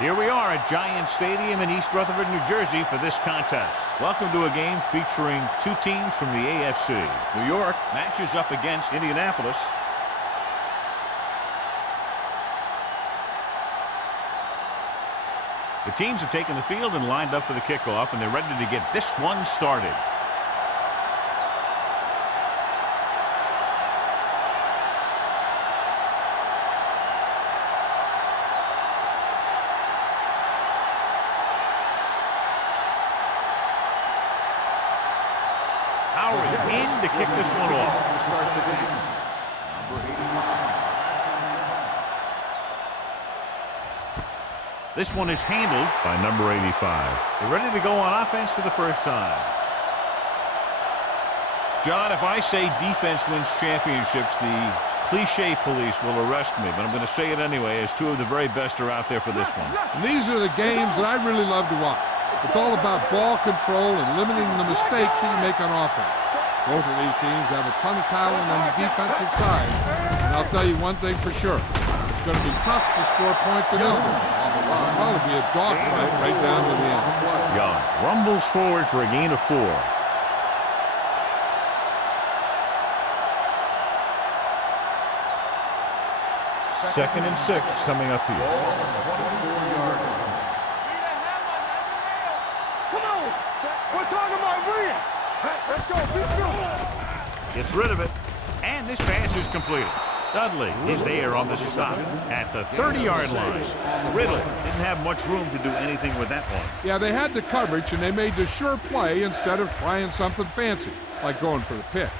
Here we are at Giant Stadium in East Rutherford, New Jersey for this contest. Welcome to a game featuring two teams from the AFC. New York matches up against Indianapolis. The teams have taken the field and lined up for the kickoff, and they're ready to get this one started. In to kick this one off. To start the game, number 85. This one is handled by number 85. They're ready to go on offense for the first time. John, if I say defense wins championships, the cliche police will arrest me, but I'm going to say it anyway, as two of the very best are out there for this one. These are the games that I really love to watch. It's all about ball control and limiting the mistakes that you make on offense. Both of these teams have a ton of talent on the defensive side, and I'll tell you one thing for sure. It's going to be tough to score points in this one. It'll probably be a dogfight right down to the end. Young rumbles forward for a gain of 4. Second and 6 coming up here. Ball on the 24-yard line. Come on! We're talking about brilliant! Let's go, Gets rid of it, and this pass is completed. Dudley is there on the stop at the 30-yard line. Riddle didn't have much room to do anything with that one. Yeah, they had the coverage, and they made the sure play instead of trying something fancy, like going for the pick.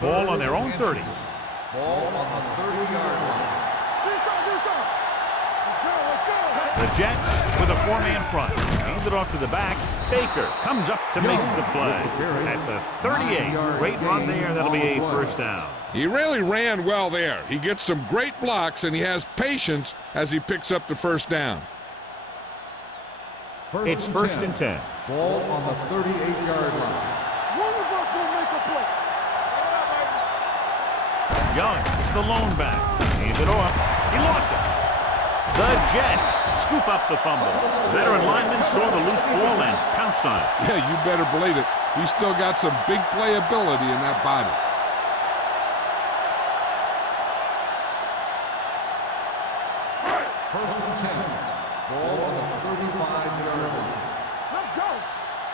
Ball on their own 30. Ball on the 30-yard line. The Jets with a 4-man front. Handed off to the back. Baker comes up to make the play. At the 38. Great run there. That'll be a first down. He really ran well there. He gets some great blocks, and he has patience as he picks up the first down. It's first and 10. Ball on the 38-yard line. One of us will make a play. Young, the lone back. Handed off. He lost it. The Jets scoop up the fumble. The veteran lineman saw the loose ball and pounced on it. Yeah, you better believe it. He's still got some big playability in that body. First and 10. Ball on the 35-yard line. Let's go.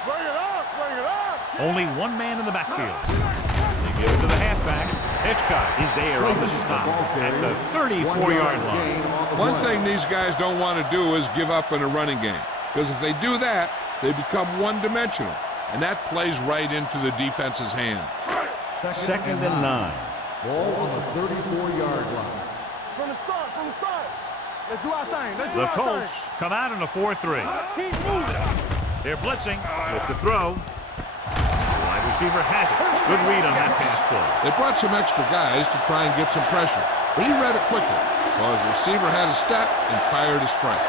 Bring it up. Bring it up. Only one man in the backfield. They give it to the halfback. Hitchcock is there on the stop at the 34-yard line. One thing these guys don't want to do is give up in a running game, because if they do that, they become one-dimensional, and that plays right into the defense's hands. Second and 9. Ball on the 34-yard line. From the start. Let's do our thing. Let's do The our Colts come out in a 4-3. Keep moving. They're blitzing with the throw. The wide receiver has it. Good read on that pass play. They brought some extra guys to try and get some pressure, but he read it quickly, so his receiver had a step and fired a strike.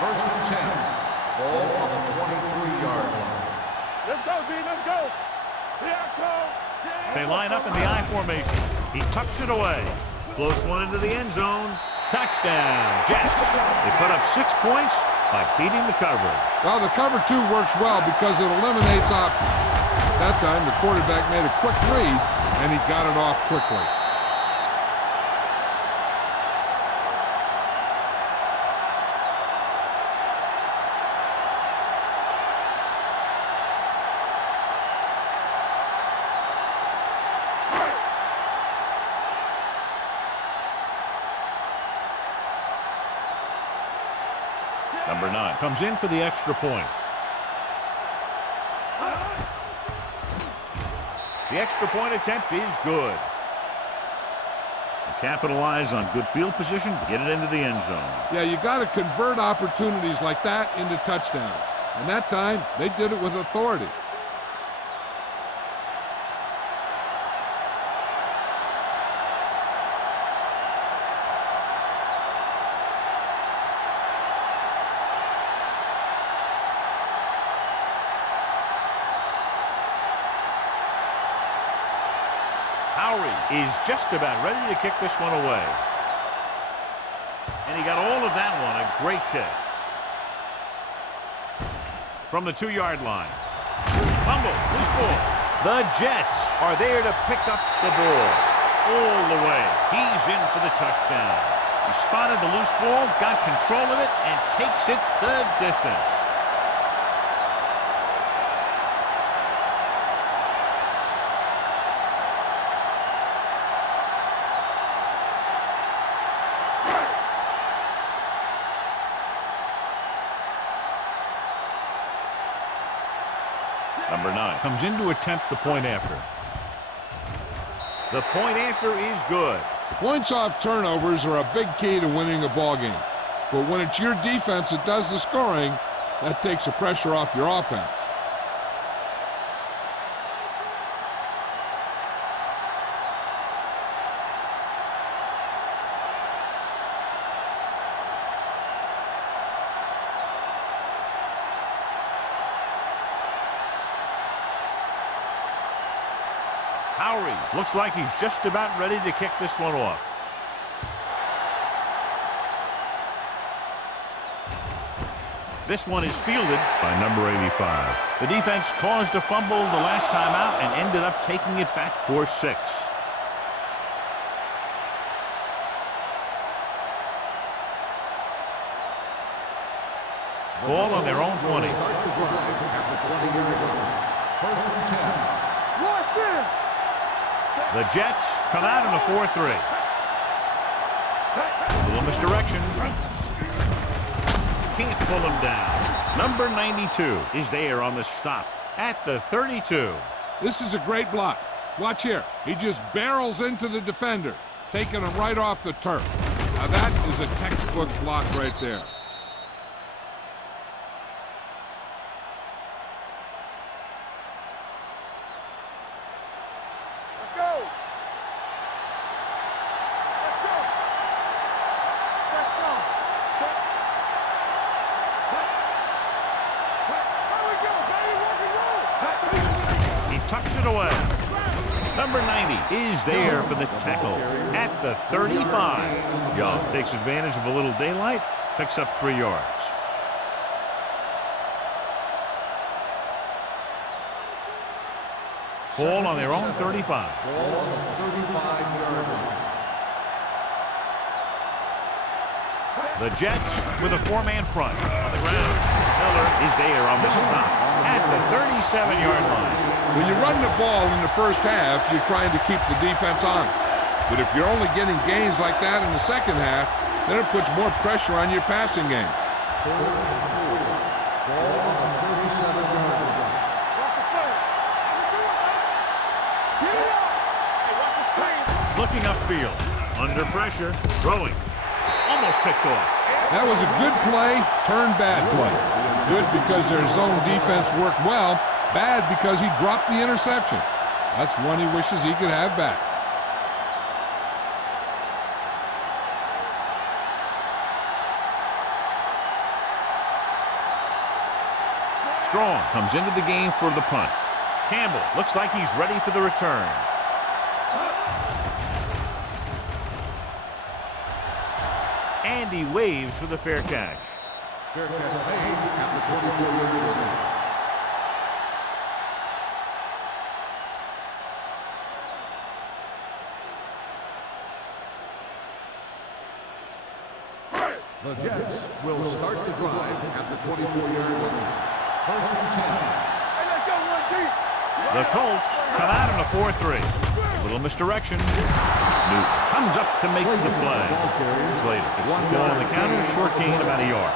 First and 10. Ball on the 23-yard line. Let's go, D. Let's go. Here I come. They line up in the I formation. He tucks it away. Floats one into the end zone. Touchdown, Jets. They put up 6 points by beating the coverage. Well, the cover 2 works well because it eliminates options. That time, the quarterback made a quick read, and he got it off quickly. Number 9 comes in for the extra point. The extra point attempt is good. They capitalize on good field position to get it into the end zone. Yeah, you got to convert opportunities like that into touchdowns. And that time, they did it with authority. Howery is just about ready to kick this one away. And he got all of that one. A great kick. From the 2-yard line. Fumble, loose ball. The Jets are there to pick up the ball. All the way. He's in for the touchdown. He spotted the loose ball, got control of it, and takes it the distance. Number 9 comes in to attempt the point after. The point after is good. Points off turnovers are a big key to winning a ball game. But when it's your defense that does the scoring, that takes the pressure off your offense. Howery looks like he's just about ready to kick this one off. This one is fielded by number 85. The defense caused a fumble the last time out and ended up taking it back for 6. Ball on their own 20. Start the drive at the 20-yard line. First and 10. Watch it. The Jets come out in a 4-3. A little misdirection. Can't pull him down. Number 92 is there on the stop at the 32. This is a great block. Watch here. He just barrels into the defender, taking him right off the turf. Now that is a textbook block right there. Let's go. Let's go. Let's go. There we go, baby. Rock and roll. He tucks it away. Number 90 is there for the tackle at the 35. Young takes advantage of a little daylight, picks up 3 yards. Ball on their own 35. Ball on the 35-yard line. The Jets with a 4-man front on the ground. Miller is there on the stop at the 37-yard line. When you run the ball in the first half, you're trying to keep the defense on it. But if you're only getting gains like that in the second half, then it puts more pressure on your passing game. Ball on the 37-yard line. Watch the play. Get it up. Hey, watch the screen. Looking upfield, under pressure, throwing. Almost picked off. That was a good play, turned bad play. Good because their zone defense worked well, bad because he dropped the interception. That's one he wishes he could have back. Strong comes into the game for the punt. Campbell looks like he's ready for the return. And he waves for the fair catch. Fair catch made at the 24-yard line. The Jets will start the drive at the 24-yard line. First and 10. Hey, let's go one deep. The Colts come out in a 4-3. Little misdirection. Newton comes up to make the play. Slater gets the ball on the counter, short gain about a yard.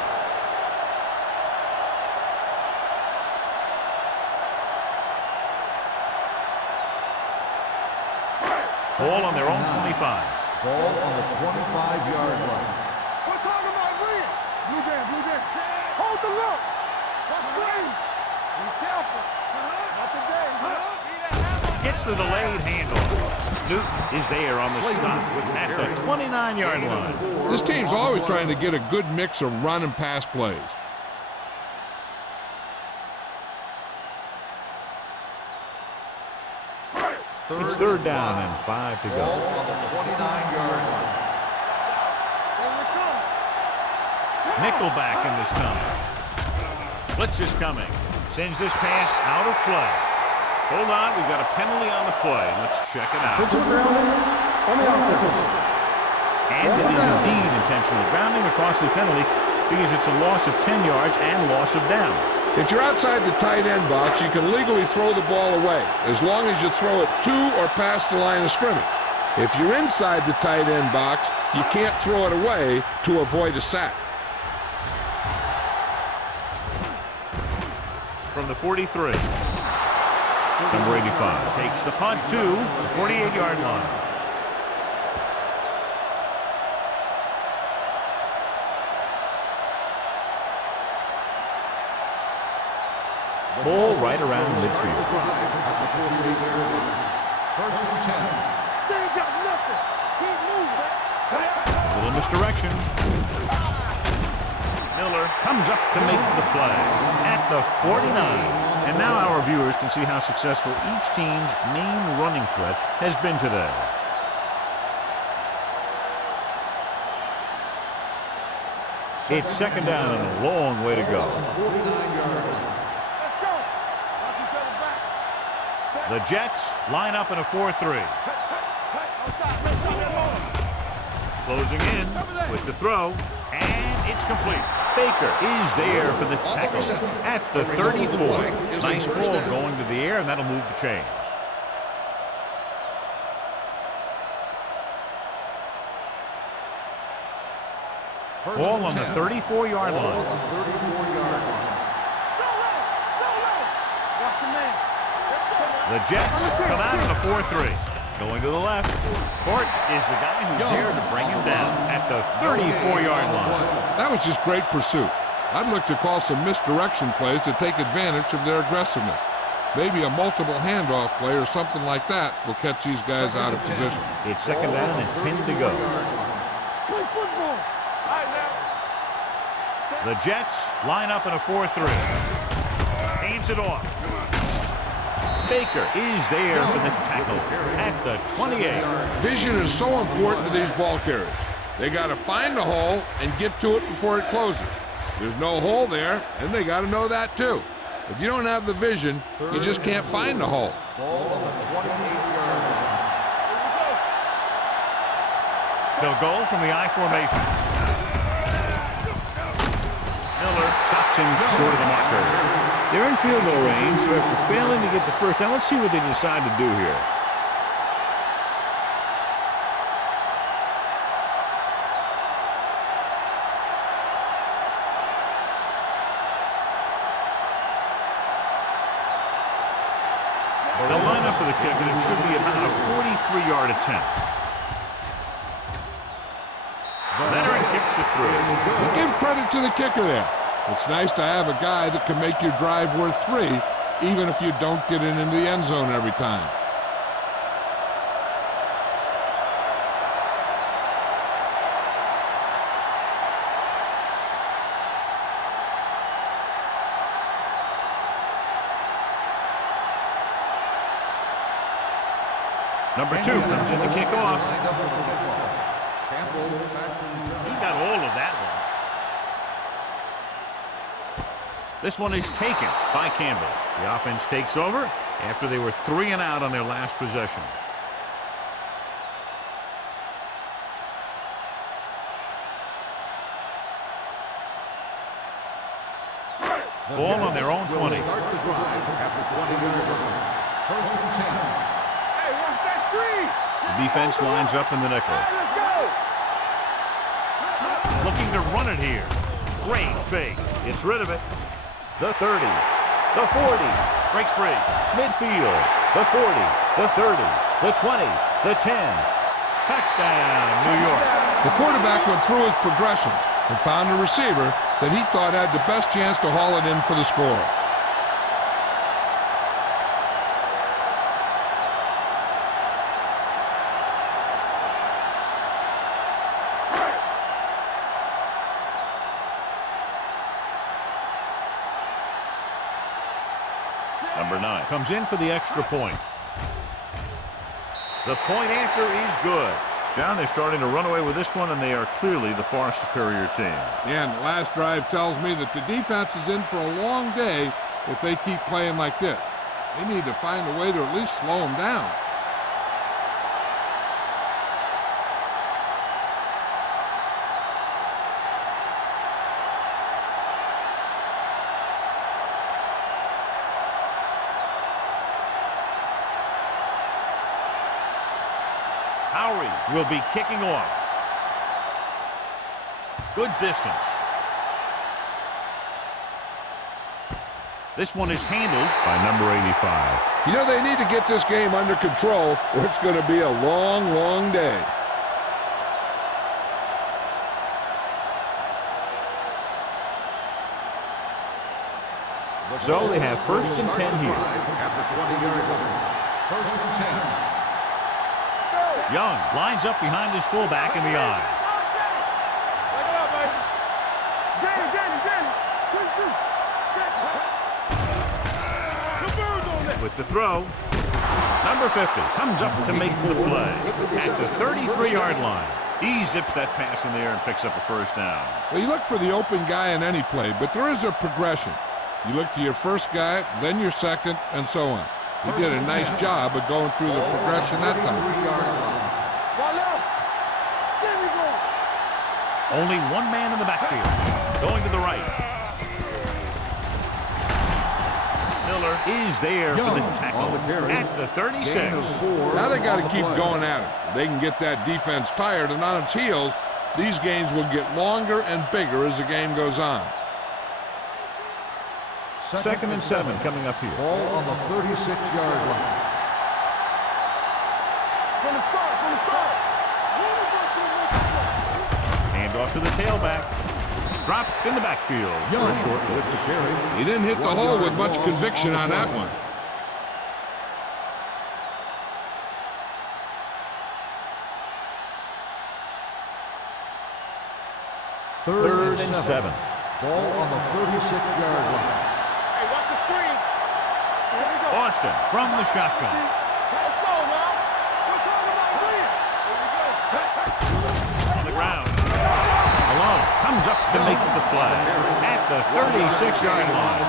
Ball on their own 25. Ball on the 25-yard line. We're talking about Reed. Blue jam, blue jam. Hold the look. Let's screen. Be careful. Not today. Gets the delayed handoff. Newton is there on the stop at the 29-yard line. This team's always trying to get a good mix of run and pass plays. It's third down and 5 to go. Ball on the 29-yard line. Nickelback in this time. Blitz is coming. Sends this pass out of play. Hold on, we've got a penalty on the play. Let's check it out. Intentional grounding on the offense. And it is indeed intentional grounding, a costly penalty because it's a loss of 10 yards and loss of down. If you're outside the tight end box, you can legally throw the ball away, as long as you throw it to or past the line of scrimmage. If you're inside the tight end box, you can't throw it away to avoid a sack. From the 43, number 85 takes the punt to the 48-yard line. Ball right around midfield. First and 10. They ain't got nothing. Keep moving. A little misdirection. Miller comes up to make the play at the 49. And now our viewers can see how successful each team's main running threat has been today. It's second down and a long way to go. 49-yard line. Let's go. Watch each other back. The Jets line up in a 4-3. Closing in with the throw, and it's complete. Baker is there for the tackle at the 34. Nice ball going to the air, and that'll move the chains. Ball on the 34-yard line. On the 34-yard line. Watch your man. The Jets come out in a 4-3. Going to the left. Court is the guy who's there to bring him down at the 34-yard line. That was just great pursuit. I'd look to call some misdirection plays to take advantage of their aggressiveness. Maybe a multiple handoff play or something like that will catch these guys out of position. It's second down and 10 to go. Play football. All right, now. The Jets line up in a 4-3. Hands it off. Baker is there for the tackle at the 28. Vision is so important to these ball carriers. They got to find the hole and get to it before it closes. There's no hole there, and they got to know that too. If you don't have the vision, you just can't find the hole. Ball on the 28-yard line. They'll go from the I formation. Miller stops him short of the marker. They're in field goal range, so after failing to get the first down, let's see what they decide to do here. They'll line up for the kick, and it should be about a 43-yard attempt. Veteran kicks it through. Well, give credit to the kicker there. It's nice to have a guy that can make your drive worth 3, even if you don't get it into the end zone every time. Number 2 comes in to kick off. Campbell back to return. He got all of that one. This one is taken by Campbell. The offense takes over after they were 3 and out on their last possession. Ball on their own 20. Start the drive at the 20-yard line. First and 10. Hey, watch that screen. The defense lines up in the nickel. Let's go. Looking to run it here. Great fake. Gets rid of it. The 30. The 40. Breaks free. Midfield. The 40. The 30. The 20. The 10. Touchdown, New York. The quarterback went through his progressions and found a receiver that he thought had the best chance to haul it in for the score. Number 9 comes in for the extra point. The point after is good. John, they're starting to run away with this one, and they are clearly the far superior team. Yeah, and the last drive tells me that the defense is in for a long day if they keep playing like this. They need to find a way to at least slow them down. Will be kicking off. Good distance. This one is handled by number 85. You know, they need to get this game under control, or it's going to be a long, long day. So they have 1st and 10 here. At the 20-yard line. 1st and 10. Young lines up behind his fullback in the eye. Back it up, baby. Danny. Good shoot. Check. The birds on that. With the throw, number 50 comes up to make the play at the 33-yard line. He zips that pass in the air and picks up a 1st down. Well, you look for the open guy in any play, but there is a progression. You look to your first guy, then your second, and so on. He did a nice job of going through the progression that time. Only one man in the backfield. Going to the right. Miller is there for the tackle at the 36. Now they got to keep going at it. They can get that defense tired and on its heels. These games will get longer and bigger as the game goes on. 2nd and 7 coming up here. Ball on the 36-yard line. From the start. Hand off to the tailback. Dropped in the backfield for a short loss. He didn't hit the hole with much conviction on that one. Third and 7. Ball on the 36-yard line. Hey, watch the screen. Here we go. Austin from the shotgun. Let's go, man. We're talking about win. Here we go. On the ground. Malone comes up to make the play at the 36-yard line.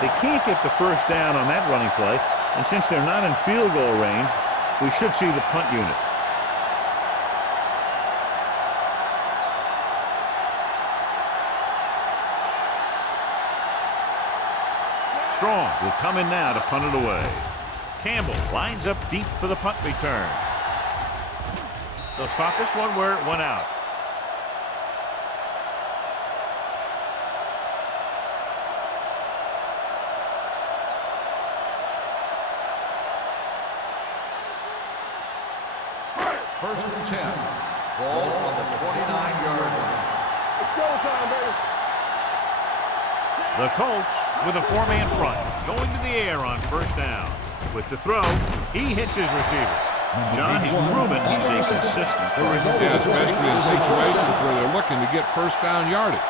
They can't get the 1st down on that running play, and since they're not in field goal range, we should see the punt unit. Strong will come in now to punt it away. Campbell lines up deep for the punt return. They'll spot this one where it went out. First and 10. Ball on the 29-yard line. It's showtime, baby. The Colts with a 4-man front, going to the air on 1st down. With the throw, he hits his receiver. John, he's proven he's a consistent target. Yeah, especially in situations where they're looking to get 1st down yardage.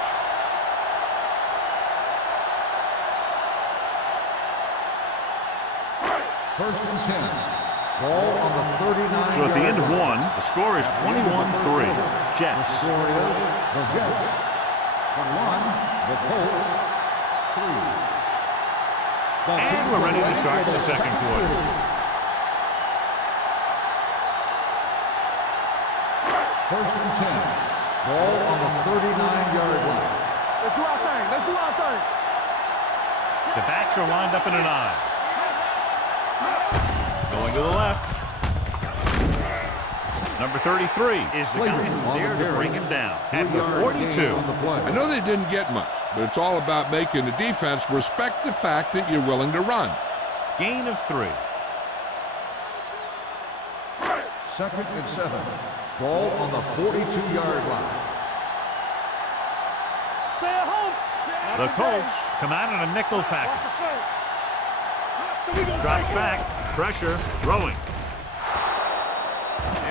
First and 10. Ball on the 39. So at the end of one, the score is 21-3. Jets. The score is the Jets 21, the Colts 3. And we're ready to start the second quarter. First and 10. Ball on the 39-yard line. Let's do our thing. The backs are lined up in an eye. Going to the left. Number 33 is the guy who's there to bring him down at the 42. I know they didn't get much, but it's all about making the defense respect the fact that you're willing to run. Gain of 3. Second and 7. Ball on the 42-yard line. Stay at home. The Colts come out in a nickel package. Drops back, pressure, throwing.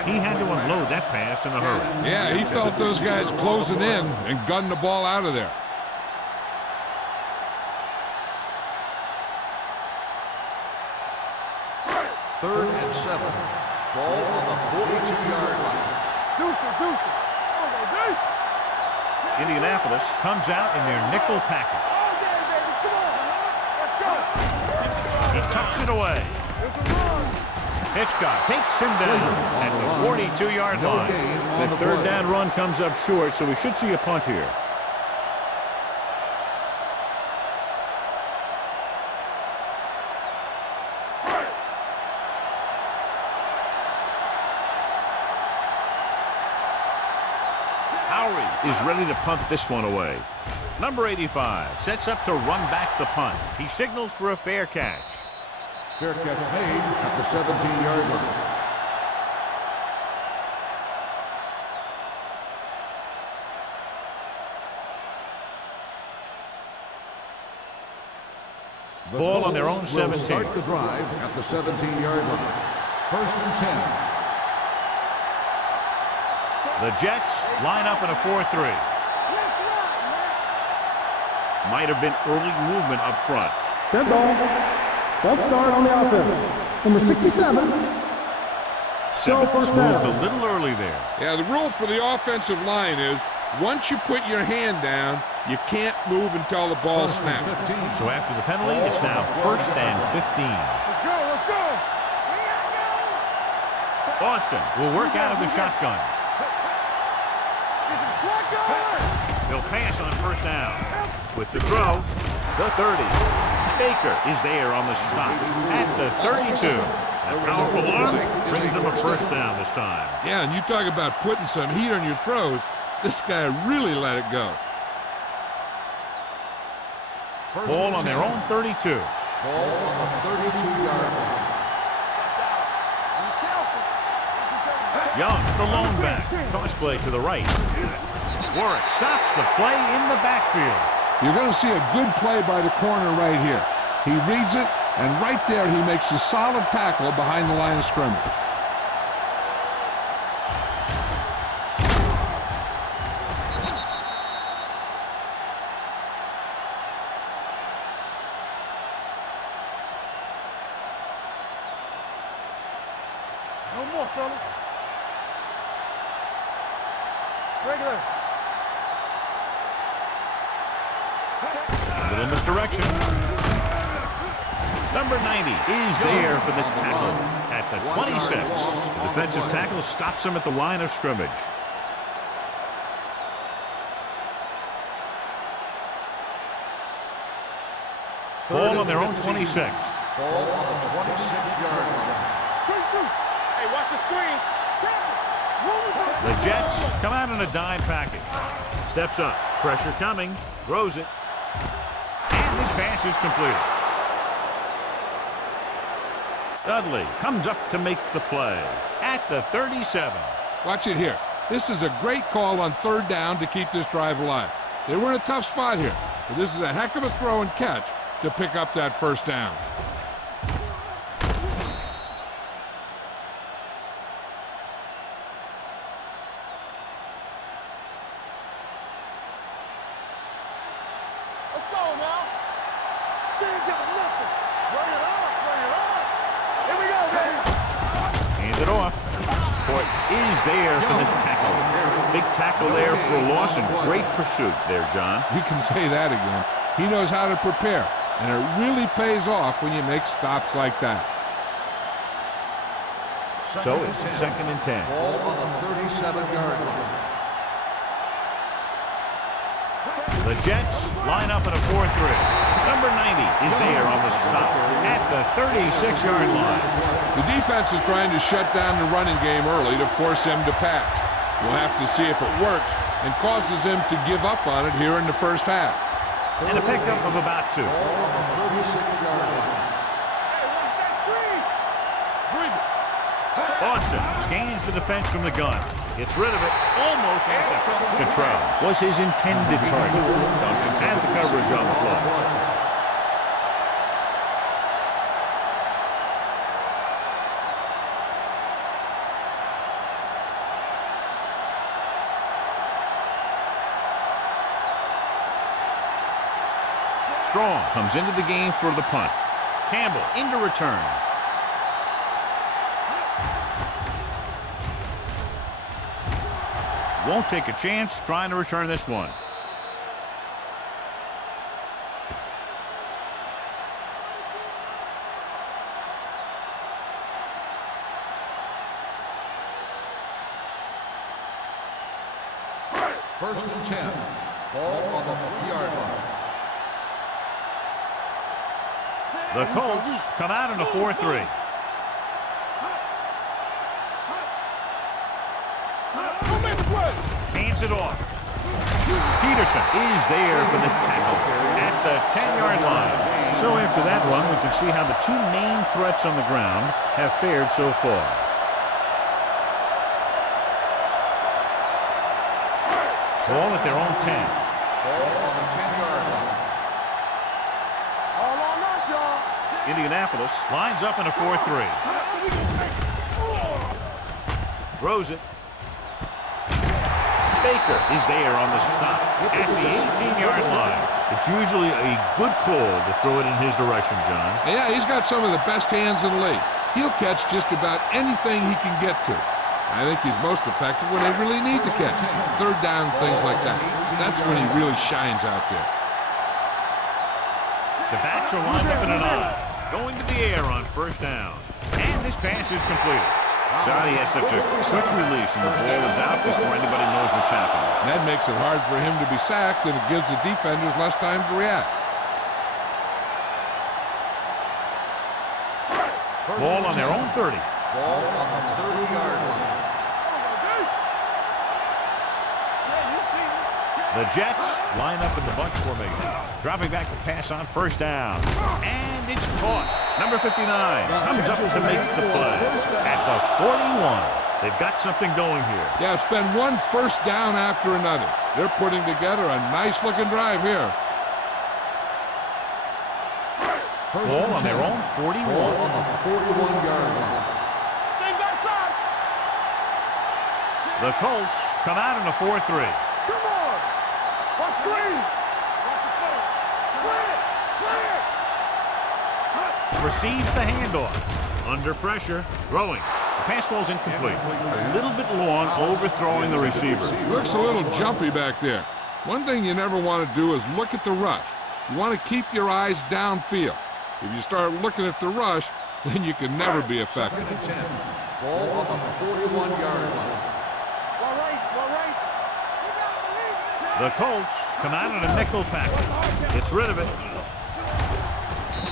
He had to unload that pass in a hurry. Yeah, he felt those guys closing in and gunned the ball out of there. Third and 7. Ball on the 42-yard line. Deuce it, deuce it. Okay, deep. Indianapolis comes out in their nickel package. All day, baby. Come on. Let's go. He tucks it away. It's a run. Hitchcock takes him down at the 42-yard line. The third down run comes up short, so we should see a punt here. Is ready to punt this one away. Number 85 sets up to run back the punt. He signals for a fair catch. Fair catch made at the 17-yard line. The Ball on their own Colts 17. will start the drive at the 17-yard line. 1st and 10. The Jets line up in a 4-3. Might have been early movement up front. Dead ball. Ball start on the offense. Number 67. Simmons first moved down. a little early there. Yeah, the rule for the offensive line is once you put your hand down, you can't move until the ball snaps. So after the penalty, it's now 1st and 15. Let's go, let's go. Austin will work out of the shotgun. He'll pass on 1st down. With the throw, the 30. Baker is there on the stop at the 32. That powerful arm brings them a 1st down this time. Yeah, and you talk about putting some heat on your throws. This guy really let it go. Ball on their own 32. Ball on the 32-yard line. Young, the lone back. Toss play to the right. Warwick stops the play in the backfield. You're going to see a good play by the corner right here. He reads it, and right there he makes a solid tackle behind the line of scrimmage. No more, fellas. Regular. A little misdirection. Number 90 is there for the tackle at the 26. The defensive tackle stops him at the line of scrimmage. Ball on their own 26. Ball on the 26-yard line. Hey, watch the screen. The Jets come out in a dime package. Steps up. Pressure coming. Throws it. And this pass is completed. Dudley comes up to make the play at the 37. Watch it here. This is a great call on 3rd down to keep this drive alive. They were in a tough spot here, but this is a heck of a throw and catch to pick up that 1st down. Let's go now. Ain't got nothing. Bring it on, bring it on. Here we go, baby. Hand it off. Court is there for the tackle. Big tackle there for loss and great pursuit there, John. You can say that again. He knows how to prepare, and it really pays off when you make stops like that. So it's 2nd and 10. Ball on the 37-yard line. The Jets line up in a 4-3. Number 90 is there on the stop at the 36-yard line. The defense is trying to shut down the running game early to force him to pass. We'll have to see if it works and causes him to give up on it here in the 1st half. And a pickup of about 2. Ball on the 36-yard line. Hey, watch that screen. Bring it. Austin scans the defense from the gun. Gets rid of it. Almost intercepted. Control was his intended target. Duncan had the coverage on the play. Strong comes into the game for the punt. Campbell into return. Won't take a chance trying to return this one. First and 10. Ball on the 3-yard line. The Colts come out in a 4-3. Hands it off. Peterson is there for the tackle at the 10-yard line. So after that run, we can see how the two main threats on the ground have fared so far. Ball at their own 10. Ball on the 10-yard line. All on us, y'all. Indianapolis lines up in a 4-3. Throws it. Baker is there on the stop at the 18-yard line. It's usually a good call to throw it in his direction, John. Yeah, he's got some of the best hands in the league. He'll catch just about anything he can get to. I think he's most effective when they really need to catch. Third down, things like that. That's when he really shines out there. The backs are lined up in an I. Going to the air on first down. And this pass is completed. Johnny has such a quick release, and the ball is out before anybody knows what's happening. That makes it hard for him to be sacked, and it gives the defenders less time to react. Ball on their own 30. Ball on the 30-yard line. The Jets line up in the bunch formation. Dropping back to pass on first down. And it's caught. Number 59 comes up to make the play. At the 41. They've got something going here. Yeah, it's been one first down after another. They're putting together a nice-looking drive here. Ball on their own 41. Ball on the 41-yard line. The Colts come out in a 4-3. Come on. Watch screen. Receives the handoff. Under pressure. Throwing. The pass falls incomplete. A little bit long, overthrowing the receiver. Looks a little jumpy back there. One thing you never want to do is look at the rush. You want to keep your eyes downfield. If you start looking at the rush, then you can never be effective. Second and 10. Ball on the 41-yard line. The Colts come out in a nickel package. Gets rid of it.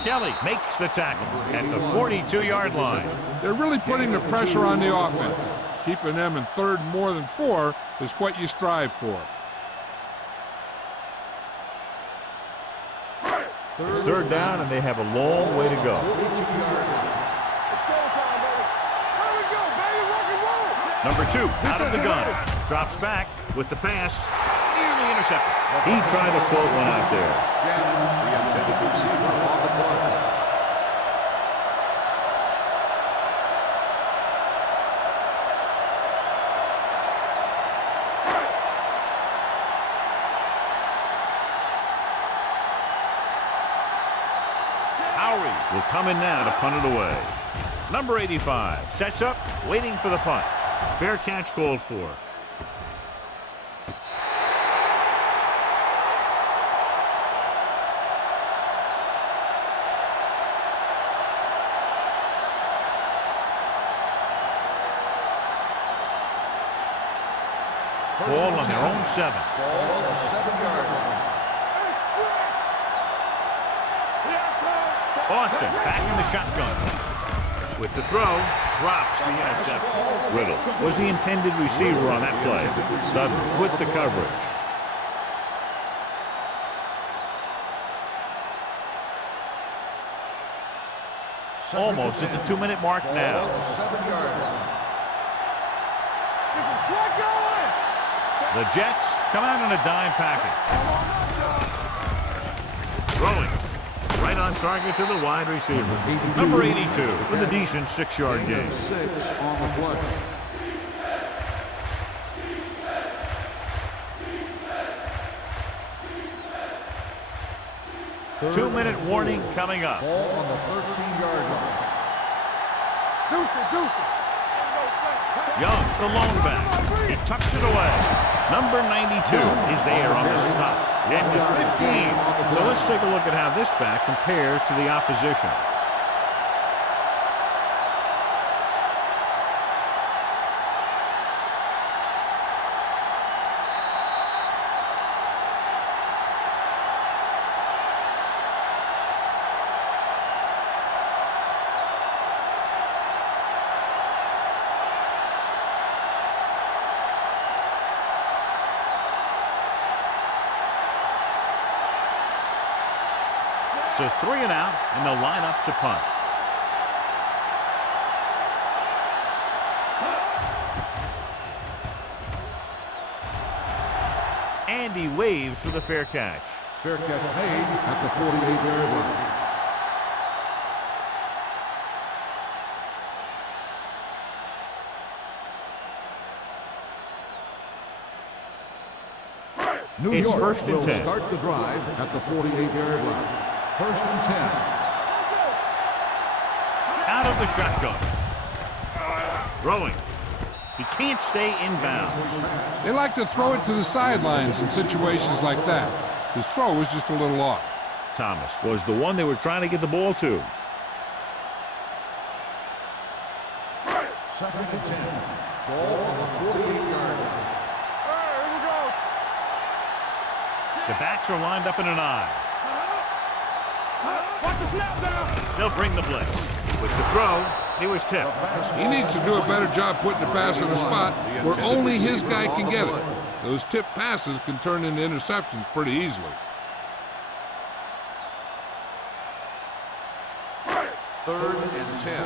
Kelly makes the tackle at the 42-yard line. They're really putting the pressure on the offense. Keeping them in third and more than 4 is what you strive for. It's third down, and they have a long way to go. 42-yard line. Number 2 out of the gun. Drops back with the pass. Nearly intercepted. He tried to float one out there. Shannon, the intended receiver on the play. Howery will come in now to punt it away. Number 85 sets up, waiting for the punt. Fair catch called for. Ball on their own 7. Ball on the 7-yard line. Austin back in the shotgun. With the throw, drops the interception. Riddle was the intended receiver on that play. Sutton with the coverage. Almost at the 2-minute mark Ball now. on the 7-yard line. The Jets come out in a dime package. Throwing. Right on target to the wide receiver. Number 82 with a decent 6-yard gain. 6 on the play. Two-minute warning coming up. Ball on the 13-yard line. Young, the lone back. He tucks it away. Number 92 is there on the stop. And the 15. So let's take a look at how this back compares to the opposition. So 3 and out, and they'll line up to punt. And he waves for the fair catch. Fair catch made at the 48-yard line. New It's York first and will 10. Start the drive at the 48-yard line. First and 10. Out of the shotgun. Throwing. He can't stay in bounds. They like to throw it to the sidelines in situations like that. His throw was just a little off. Thomas was the one they were trying to get the ball to. Second and 10. Ball on the 48-yard line. Here we go. The backs are lined up in an eye. Watch the snap down. They'll bring the blitz. With the throw, he was tipped. He needs to do a better job putting the pass in a spot where only his guy can get it. Those tip passes can turn into interceptions pretty easily. Third and 10.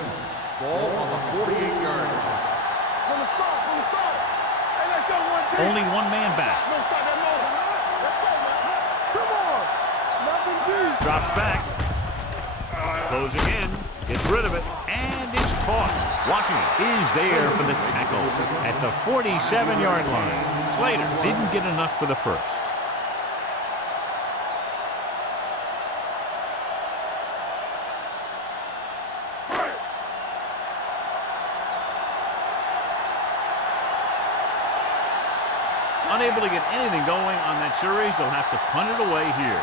Ball on the 48-yard line. From the start. Hey, let's go one team. Only one man back. No, start that motor. Let's go, man. Come on. Nothing deep. Drops back. Closing in. Gets rid of it. And it's caught. Washington is there for the tackle at the 47-yard line. Slater didn't get enough for the first. Unable to get anything going on that series, they'll have to punt it away here.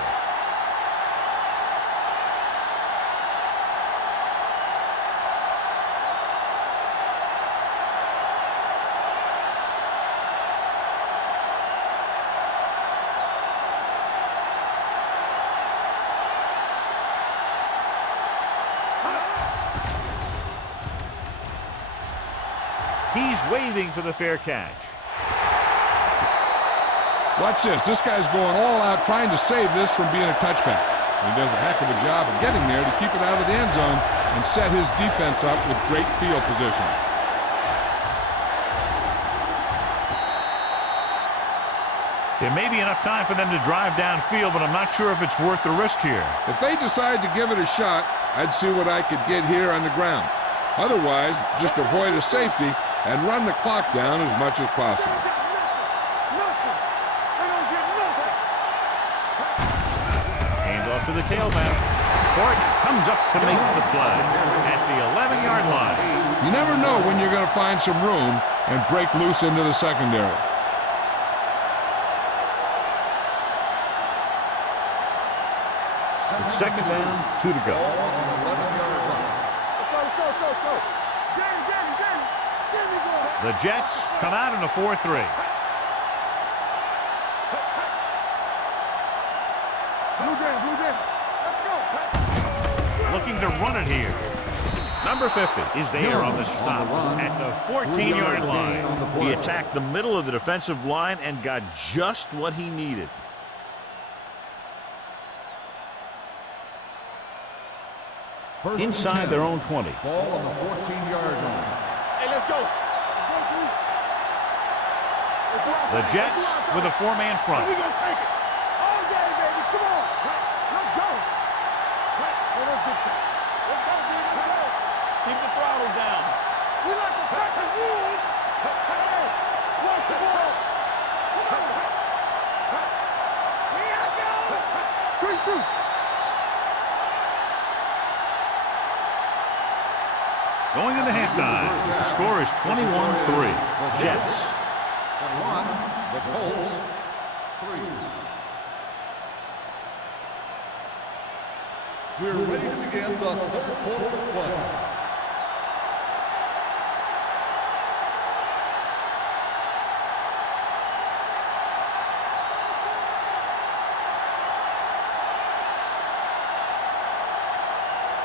He's waving for the fair catch. Watch this. This guy's going all out trying to save this from being a touchback. He does a heck of a job of getting there to keep it out of the end zone and set his defense up with great field position. There may be enough time for them to drive downfield, but I'm not sure if it's worth the risk here. If they decide to give it a shot, I'd see what I could get here on the ground. Otherwise, just avoid a safety and run the clock down as much as possible. To the tailback. Court comes up to make the play at the 11-yard line. You never know when you're going to find some room and break loose into the secondary. It's second down, 2 to go. The Jets come out in a 4-3. Looking to run it here. Number 50 is there on the stop at the 14-yard line. He attacked the middle of the defensive line and got just what he needed. Inside their own 20. Ball on the 14-yard line. Hey, let's go. The Jets with a 4-man front. We're going to take it. All day, baby. Come on. Let's go. Hey, let's get you. Let's go, dude. Let's go. Keep the throttle down. We like to crack the rules. Hey, watch the ball. Come on. Here I go. Great shoot. Going in the halftime. The score is 21-3. Jets. 21, the Colts, 3. We're ready to begin the third quarter of play.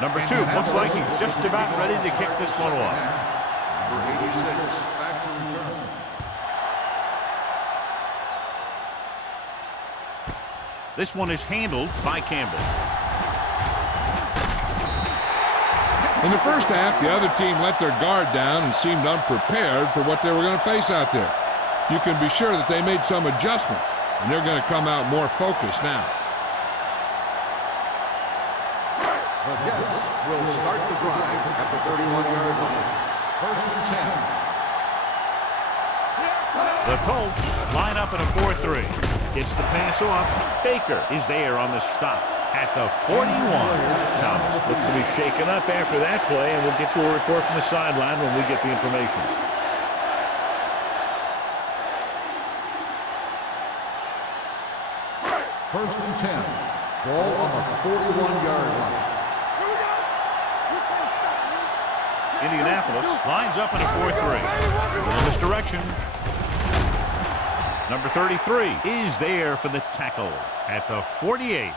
Number 2 looks like he's just about ready to kick this one off. Number 86, back to return. This one is handled by Campbell. In the first half, the other team let their guard down and seemed unprepared for what they were going to face out there. You can be sure that they made some adjustment, and they're going to come out more focused now. The Jets will start the drive at the 31-yard line. 1st and 10. The Colts line up in a 4-3. Gets the pass off. Baker is there on the stop at the 41. Thomas looks to be shaken up after that play, and we'll get you a report from the sideline when we get the information. First and 10. Ball on the 41-yard line. Indianapolis lines up in a 4-3. In this direction. Number 33 is there for the tackle at the 48.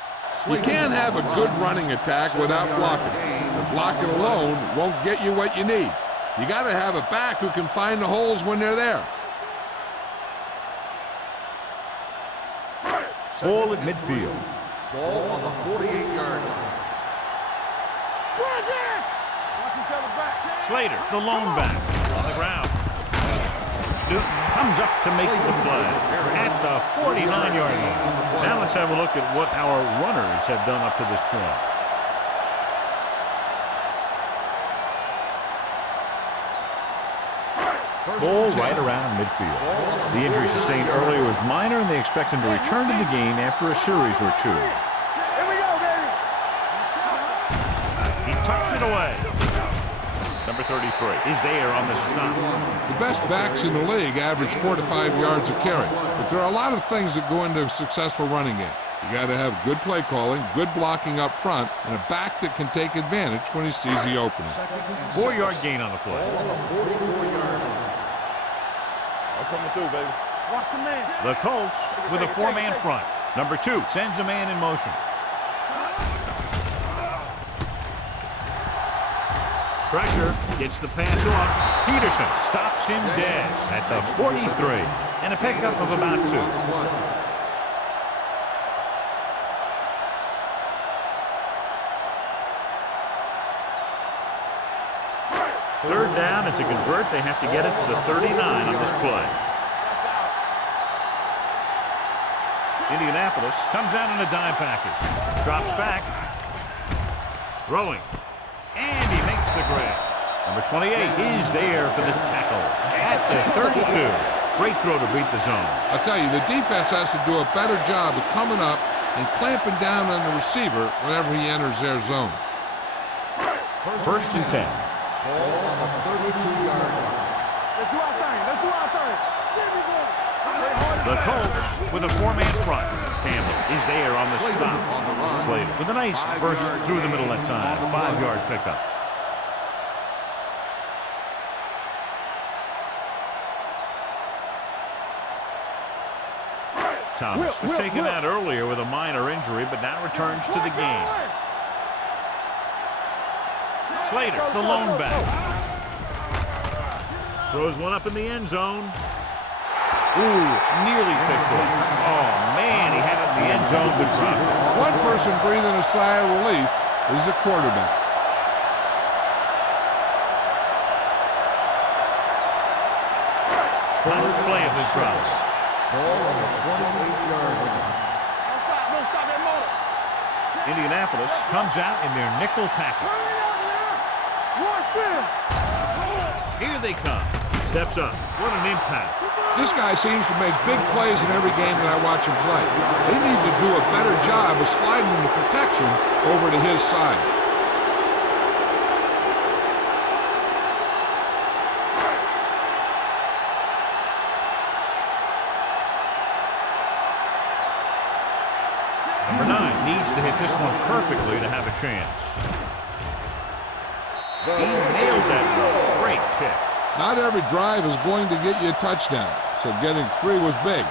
You can't have a good running attack without blocking. And blocking alone won't get you what you need. You got to have a back who can find the holes when they're there. Ball at midfield. Ball on the 48-yard line. Slater, the lone back, on the ground. Newton comes up to make the play at the 49-yard line. Now let's have a look at what our runners have done up to this point. Ball right around midfield. The injury sustained earlier was minor, and they expect him to return to the game after a series or two. Here we go, baby. He tucks it away. Number 33 is there on the stop. The best backs in the league average 4 to 5 yards a carry. But there are a lot of things that go into a successful running game. You got to have good play calling, good blocking up front, and a back that can take advantage when he sees the opening. 4-yard gain on the play. Ball on the 44-yard line. I'm coming through, baby. Watch the man. The Colts with a 4-man front. Number 2 sends a man in motion. Pressure, gets the pass off. Peterson stops him dead at the 43. And a pickup of about 2. Third down, and to convert, they have to get it to the 39 on this play. Indianapolis comes out in a dime package. Drops back. Throwing. And he makes the grab. Number 28 is there for the tackle at the 32. Great throw to beat the zone. I'll tell you, the defense has to do a better job of coming up and clamping down on the receiver whenever he enters their zone. First and 10. Ball on the 32-yard line. Let's do our thing. Let's do our thing. The Colts with a 4-man front. Campbell is there on the stop. Slater with a nice burst through the middle that time. 5-yard pickup. Thomas was taken out earlier with a minor injury, but now returns to the game. Slater, the lone back. Throws one up in the end zone. Ooh, nearly picked up. Oh, man, he had it in the end zone, but dropped it. One person breathing a sigh of relief is the quarterback. Last play of this drive. Ball on the 28-yard line. Don't stop that motor. Indianapolis comes out in their nickel package. Here they come. Steps up. What an impact. This guy seems to make big plays in every game that I watch him play. They need to do a better job of sliding the protection over to his side. Needs to hit this one perfectly to have a chance. He nails that one. Great kick. Not every drive is going to get you a touchdown, so getting 3 was big.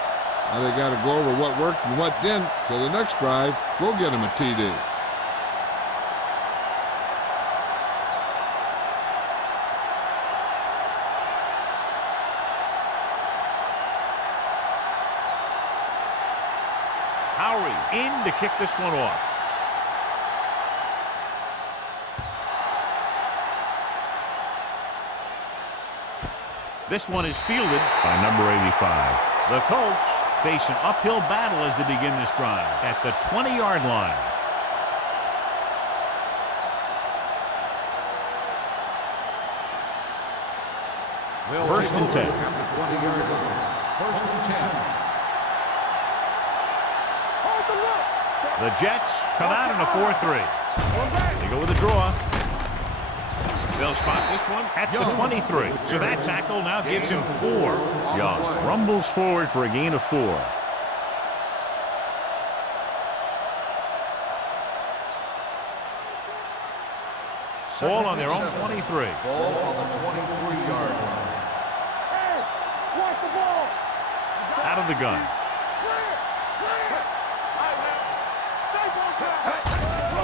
Now they got to go over what worked and what didn't, so the next drive will get him a TD. In to kick this one off. This one is fielded by number 85. The Colts face an uphill battle as they begin this drive at the 20-yard line. First and 10. At the 20-yard line. First and 10. The Jets come out in a 4-3. They go with a draw. They'll spot this one at the 23. So that tackle now gives him 4. Young rumbles forward for a gain of 4. Ball on their own 23. Ball on the 23-yard line. Hey, watch the ball. Out of the gun.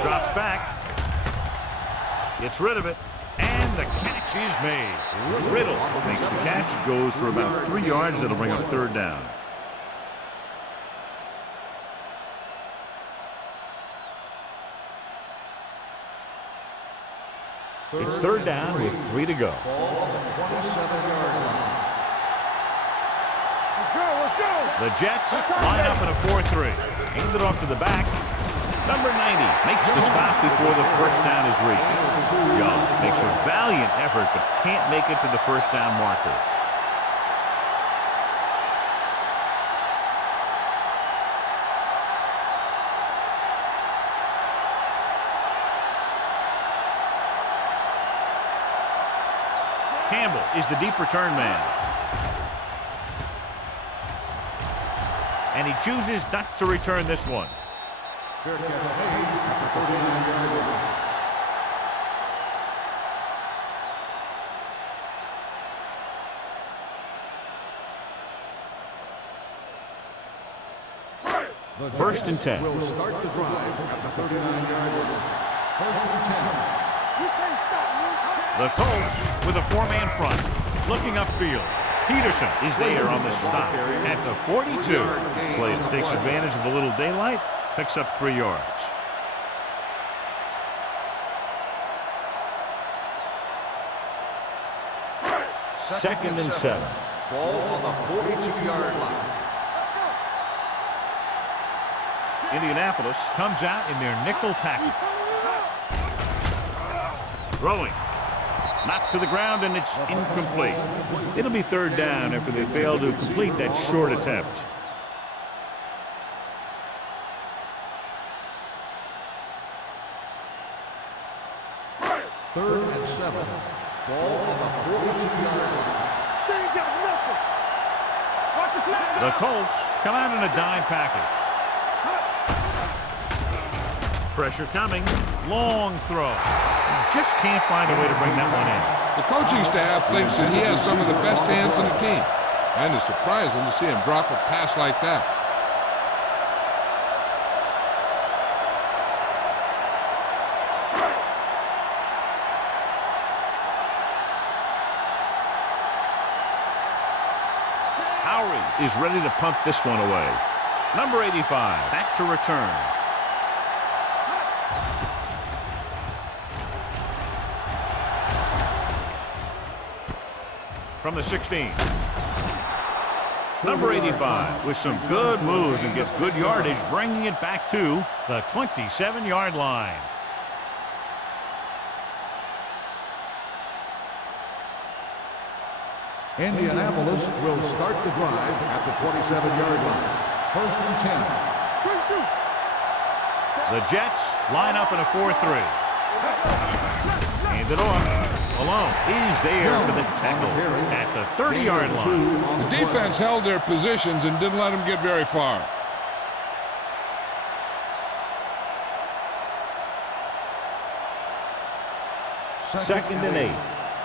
Drops back. Gets rid of it. And the catch is made. Riddle makes the catch. Goes for about 3 yards. That'll bring up 3rd down. It's 3rd down with 3 to go. Ball on the 27-yard line. Let's go. The Jets line up in a 4-3. Hand it off to the back. Number 90 makes the stop before the first down is reached. Young makes a valiant effort but can't make it to the first down marker. Campbell is the deep return man. And he chooses not to return this one. Fair catch made at the 39-yard line. First and 10. Will start the drive at the 39-yard line. First and 10. You can't stop me. The Colts with a 4-man front. Looking upfield. Peterson is there on the stop at the 42. Slater takes advantage of a little daylight. Picks up 3 yards. Second and 7. Ball on the 42-yard line. Indianapolis comes out in their nickel package. Throwing. Knocked to the ground, and it's incomplete. It'll be 3rd down after they fail to complete that short attempt. Third and 7. Ball on the 42-yard line. They ain't got nothing. Watch this left. The Colts come out in a dime package. Pressure coming. Long throw. Just can't find a way to bring that one in. The coaching staff thinks that he has some of the best hands in the team, and it's surprising to see him drop a pass like that. Howery is ready to punt this one away. Number 85 back to return. From the 16. Number 85 with some good moves and gets good yardage, bringing it back to the 27-yard line. Indianapolis will start the drive at the 27-yard line. First and 10. The Jets line up in a 4-3. Hand it off. Malone is there for the tackle at the 30-yard line. The defense held their positions and didn't let them get very far. Second and 8.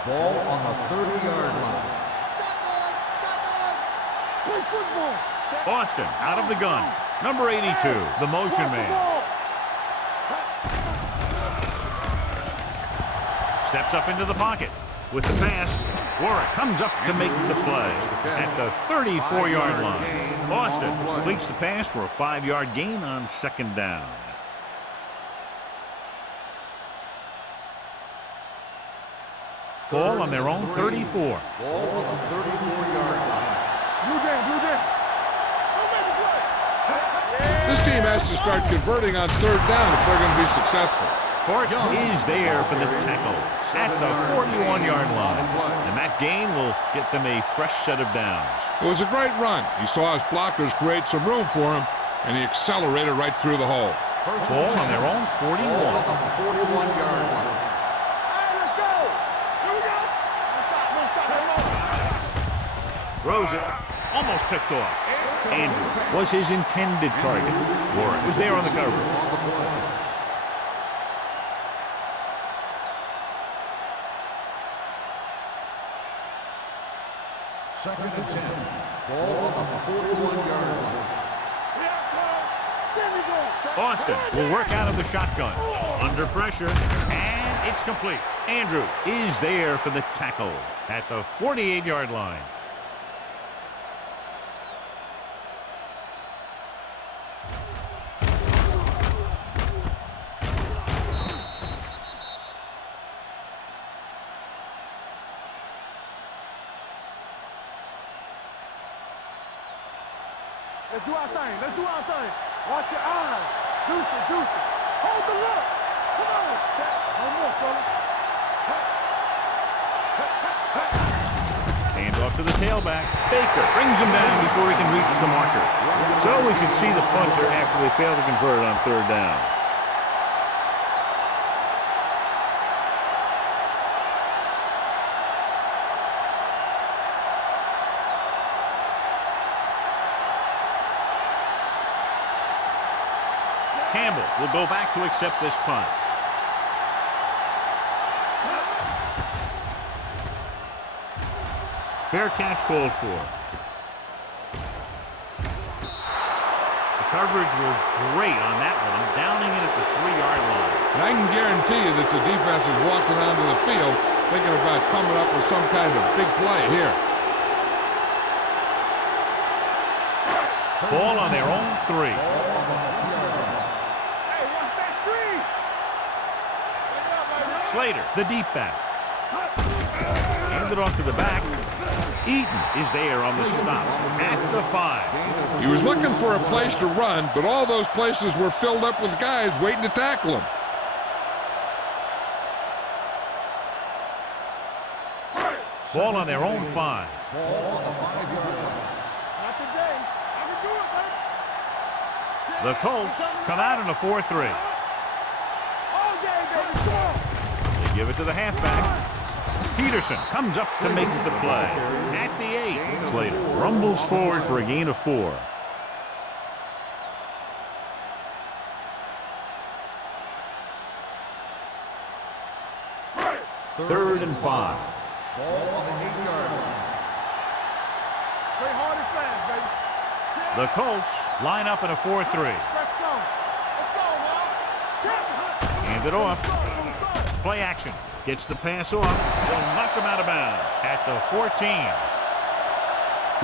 Ball on the 30-yard line. Play football. Austin out of the gun. Number 82, the motion man. Steps up into the pocket. With the pass, Warwick comes up to make the play at the 34-yard line. Austin completes the pass for a 5-yard gain on second down. Ball on their own 34. Ball on the 34-yard line. Blue Jay. Don't make a play. This team has to start converting on third down if they're going to be successful. Court is there for the tackle at the 41-yard line. And that gain will get them a fresh set of downs. It was a great run. He saw his blockers create some room for him, and he accelerated right through the hole. Ball on their own 41. Ball on the 41-yard line. Let's go. Here we go. Throws it. Almost picked off. Andrews was his intended target. Warwick was there on the cover. Second and 10. Ball on the 41-yard line. Austin will work out of the shotgun. Under pressure, and it's complete. Andrews is there for the tackle at the 48-yard line. Let's do our thing. Let's do our thing. Watch your eyes. Deuce it. Hold the look. Come on. No more, fella. Hand off to the tailback. Baker brings him down before he can reach the marker. So we should see the punter after they fail to convert on third down. Campbell will go back to accept this punt. Fair catch called for. The coverage was great on that one, downing it at the 3-yard line. And I can guarantee you that the defense is walking onto the field thinking about coming up with some kind of big play here. Ball on their own 3. Slater, the deep back. Handed off to the back. Eaton is there on the stop at the 5. He was looking for a place to run, but all those places were filled up with guys waiting to tackle him. Ball on their own 5. Ball on the 5-yard line. Not today. I can do it, man. The Colts come out in a 4-3. All day, baby. Come on. They give it to the halfback. Peterson comes up to make the play at the 8. Slater rumbles forward for a gain of 4. Third and 5. Ball on the 8-yard line. Play hard and fast, baby. The Colts line up in a 4-3. Let's go. Let's go, man. Hand it off. Play action. Gets the pass off. They'll knock him out of bounds at the 14.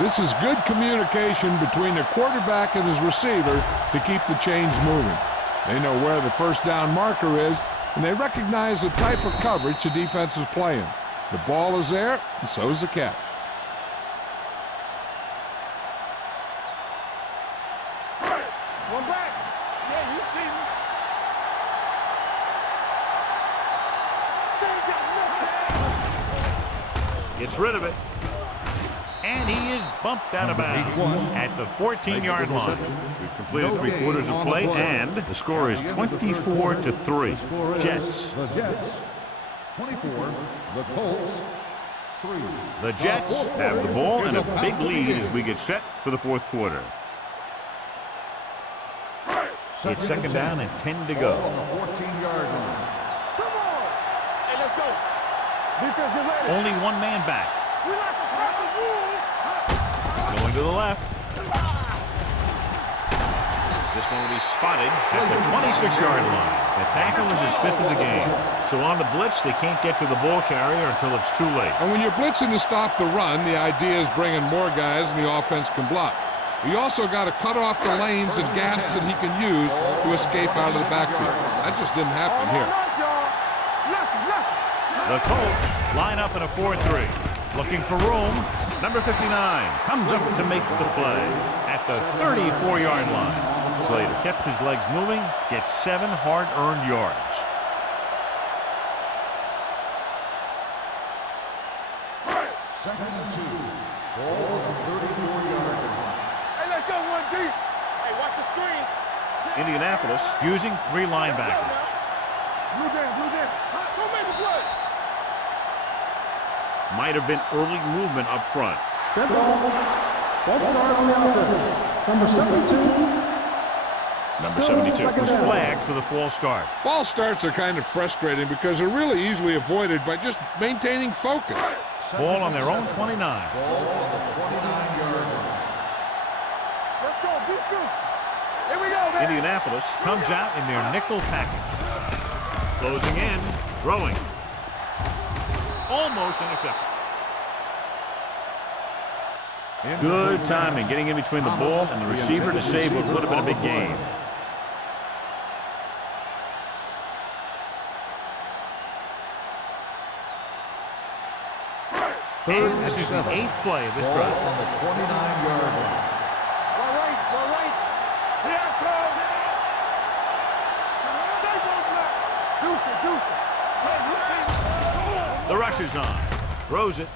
This is good communication between the quarterback and his receiver to keep the chains moving. They know where the first down marker is, and they recognize the type of coverage the defense is playing. The ball is there, and so is the catch. One back. Yeah, you see me. Gets rid of it. And he is bumped out of bounds at the 14-yard line. We've completed 3 quarters of play, and the score is 24-3. Jets. The Jets. 24. The Colts. 3. The Jets have the ball and a big lead as we get set for the 4th quarter. It's second down and 10 to go. On the 14-yard line. Come on. Hey, let's go. Defense, get ready. Only one man back. We like to crack the rules. Going to the left. This one will be spotted at the 26-yard line. The tackle is his 5th of the game. So on the blitz, they can't get to the ball carrier until it's too late. And when you're blitzing to stop the run, the idea is bringing more guys and the offense can block. You also got to cut off the lanes and gaps that he can use to escape out of the backfield. That just didn't happen here. The Colts line up in a 4-3. Looking for room. Number 59 comes up to make the play at the 34-yard line. Slater kept his legs moving, gets 7 hard-earned yards. Second and 2. Ball at the 34-yard line. Hey, let's go 1 deep. Hey, watch the screen. Indianapolis using 3 linebackers. Blue down, blue down. Go make the play. Might have been early movement up front. Dead ball. Dead start on the offense. Number 72. Number Still 72 second was down. flagged for the false start. False starts are kind of frustrating because they're really easily avoided by just maintaining focus. Ball on their own 29. Ball on the 29-yard line. Let's go, beat you. Here we go, man. Indianapolis comes out in their nickel package. Closing in, throwing. Almost intercepted. Good timing, getting in between the ball and the receiver to save what would have been a big game. And this is the 8th play of this Ball drive. on the 29-yard line. Well, right. Here it comes. Deuce it. The rush is on. Throws it.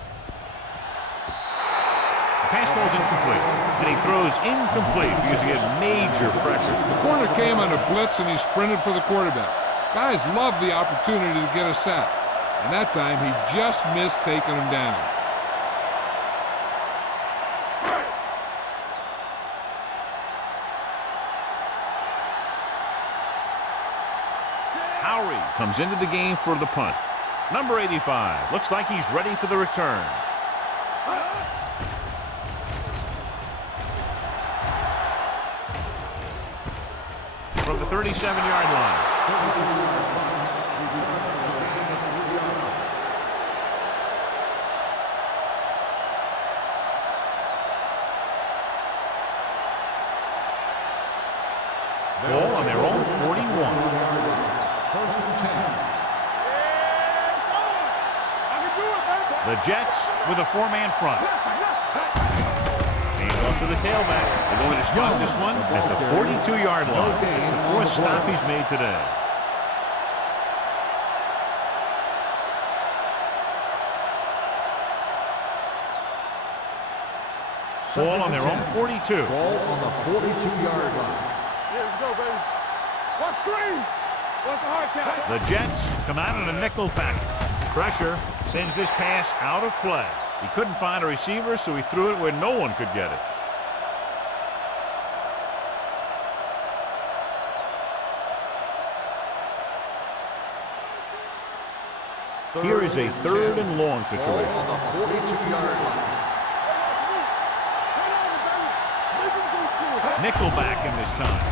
The pass falls incomplete. And he throws incomplete because he had major pressure. The corner came on a blitz and he sprinted for the quarterback. Guys love the opportunity to get a sack. And that time he just missed taking him down. Howery comes into the game for the punt. Number 85 looks like he's ready for the return. From the 37-yard line. Ball on their own 41. First and 10. The Jets with a 4-man front. Hand off to the tailback. They're going to spot this one at the 42-yard line. It's the 4th stop he's made today. Ball on their own 42. Ball on the 42-yard line. Yeah, let's go, baby. What screen? What's the hard count? The Jets come out in a nickel package. Pressure sends this pass out of play. He couldn't find a receiver, so he threw it where no one could get it. Here is a 3rd and long Ball situation. on the 42-yard line. Nickelback in this time.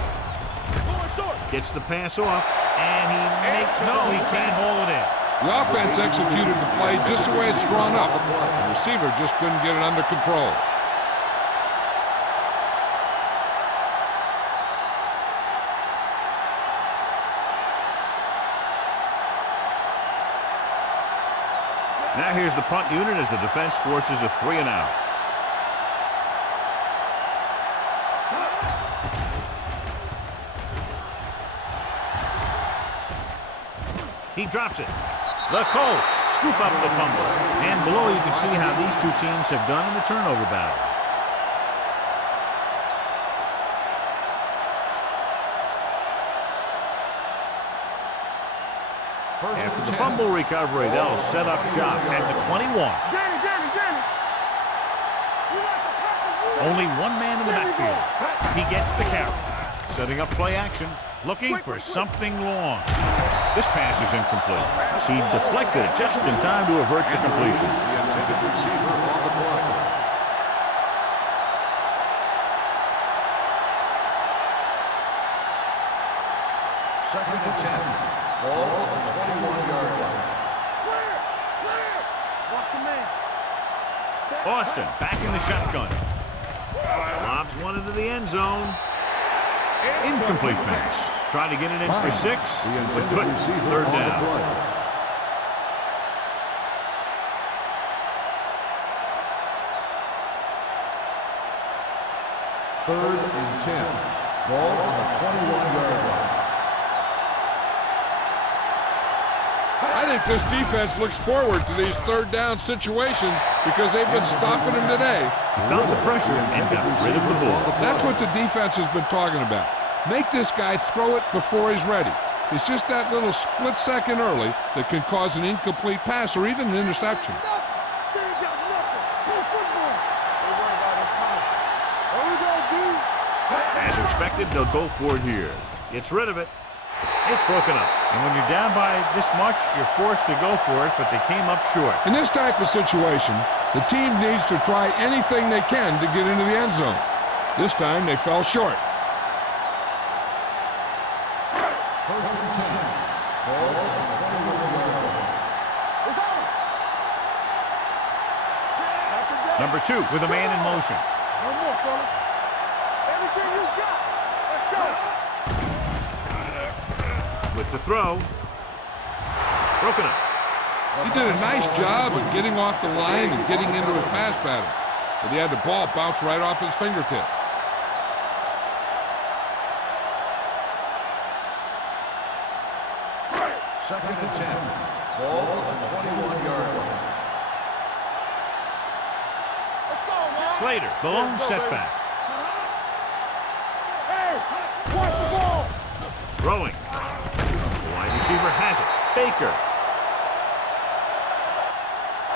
Gets the pass off, and he can't hold it in. The offense executed the play just the way it's drawn up. The receiver just couldn't get it under control. Now here's the punt unit as the defense forces a 3-and-out. He drops it. The Colts scoop up the fumble. And below you can see how these two teams have done in the turnover battle. After the fumble recovery, they'll set up shop at the 21. Only one man in the backfield. He gets the carry. Setting up play action, looking for something long. This pass is incomplete. He deflected it just in time to avert the completion. The intended receiver on the play. Second and 10. Ball on the 21-yard line. Clear! Clear! Watch him in. Austin back in the shotgun. Lobs one into the end zone. Incomplete pass. Trying to get it in for 6, The but intended couldn't. receiver Third on the down. play. Third and 10. Ball on the 21-yard line. I think this defense looks forward to these third down situations because they've been stopping them today. He felt the pressure and got rid of the ball. That's what the defense has been talking about. Make this guy throw it before he's ready. It's just that little split second early that can cause an incomplete pass or even an interception. They ain't got nothing. Play football. Don't worry about it coming. What we gonna do? As expected, they'll go for it here. Gets rid of it. It's broken up. And when you're down by this much, you're forced to go for it, but they came up short. In this type of situation, the team needs to try anything they can to get into the end zone. This time, they fell short. First and 10. Ball on the 21-yard line. It's on. Number 2 with a man in motion. No more, fella. Everything you got. Let's go. With the throw. Broken up. He did a nice job of getting off the line and getting into his pass pattern, but he had the ball bounce right off his fingertips. Second and 10. Ball on the 21-yard line. Let's go, man. Slater, the lone setback. Hey, watch the ball. Throwing. The wide receiver has it. Baker.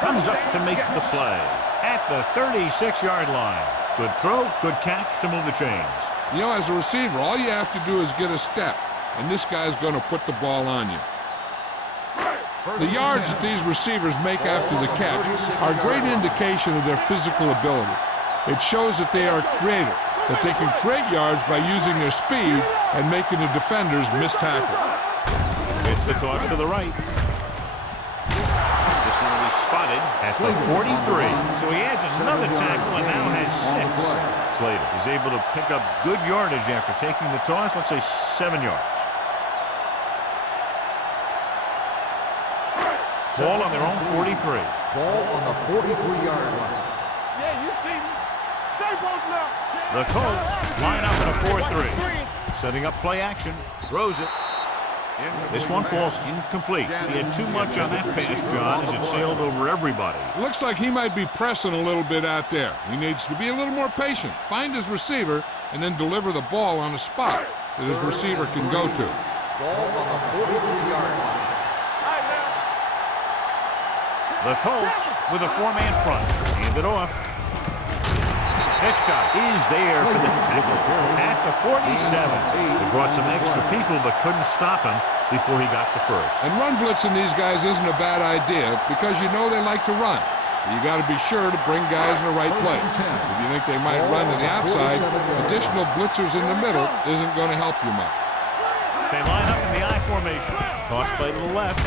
Comes up to make the play. At the 36-yard line. Good throw, good catch to move the chains. You know, as a receiver, all you have to do is get a step, and this guy's going to put the ball on you. The yards that these receivers make after the catch are a great indication of their physical ability. It shows that they are creative, that they can create yards by using their speed and making the defenders miss tackles. It's the toss to the right. This one will be spotted at the 43. So he adds another tackle and now has 6. Slater is able to pick up good yardage after taking the toss, let's say 7 yards. Ball on their own 43. Ball on the 43-yard line. Yeah, you see me. Stay both now. The Colts line up in a 4-3. Setting up play action. Throws it. This one falls incomplete. He had too much on that pass, John, as it sailed over everybody. Looks like he might be pressing a little bit out there. He needs to be a little more patient, find his receiver, and then deliver the ball on a spot that his receiver can go to. Ball on the 43-yard line. The Colts with a 4-man front. Hand it off. Hitchcock is there for the tackle. At the 47. They brought some extra people but couldn't stop him before he got the first. And run blitzing these guys isn't a bad idea because you know they like to run. You got to be sure to bring guys in the right place. If you think they might run to the outside, additional blitzers in the middle isn't going to help you much. They line up in the I formation. Toss play to the left.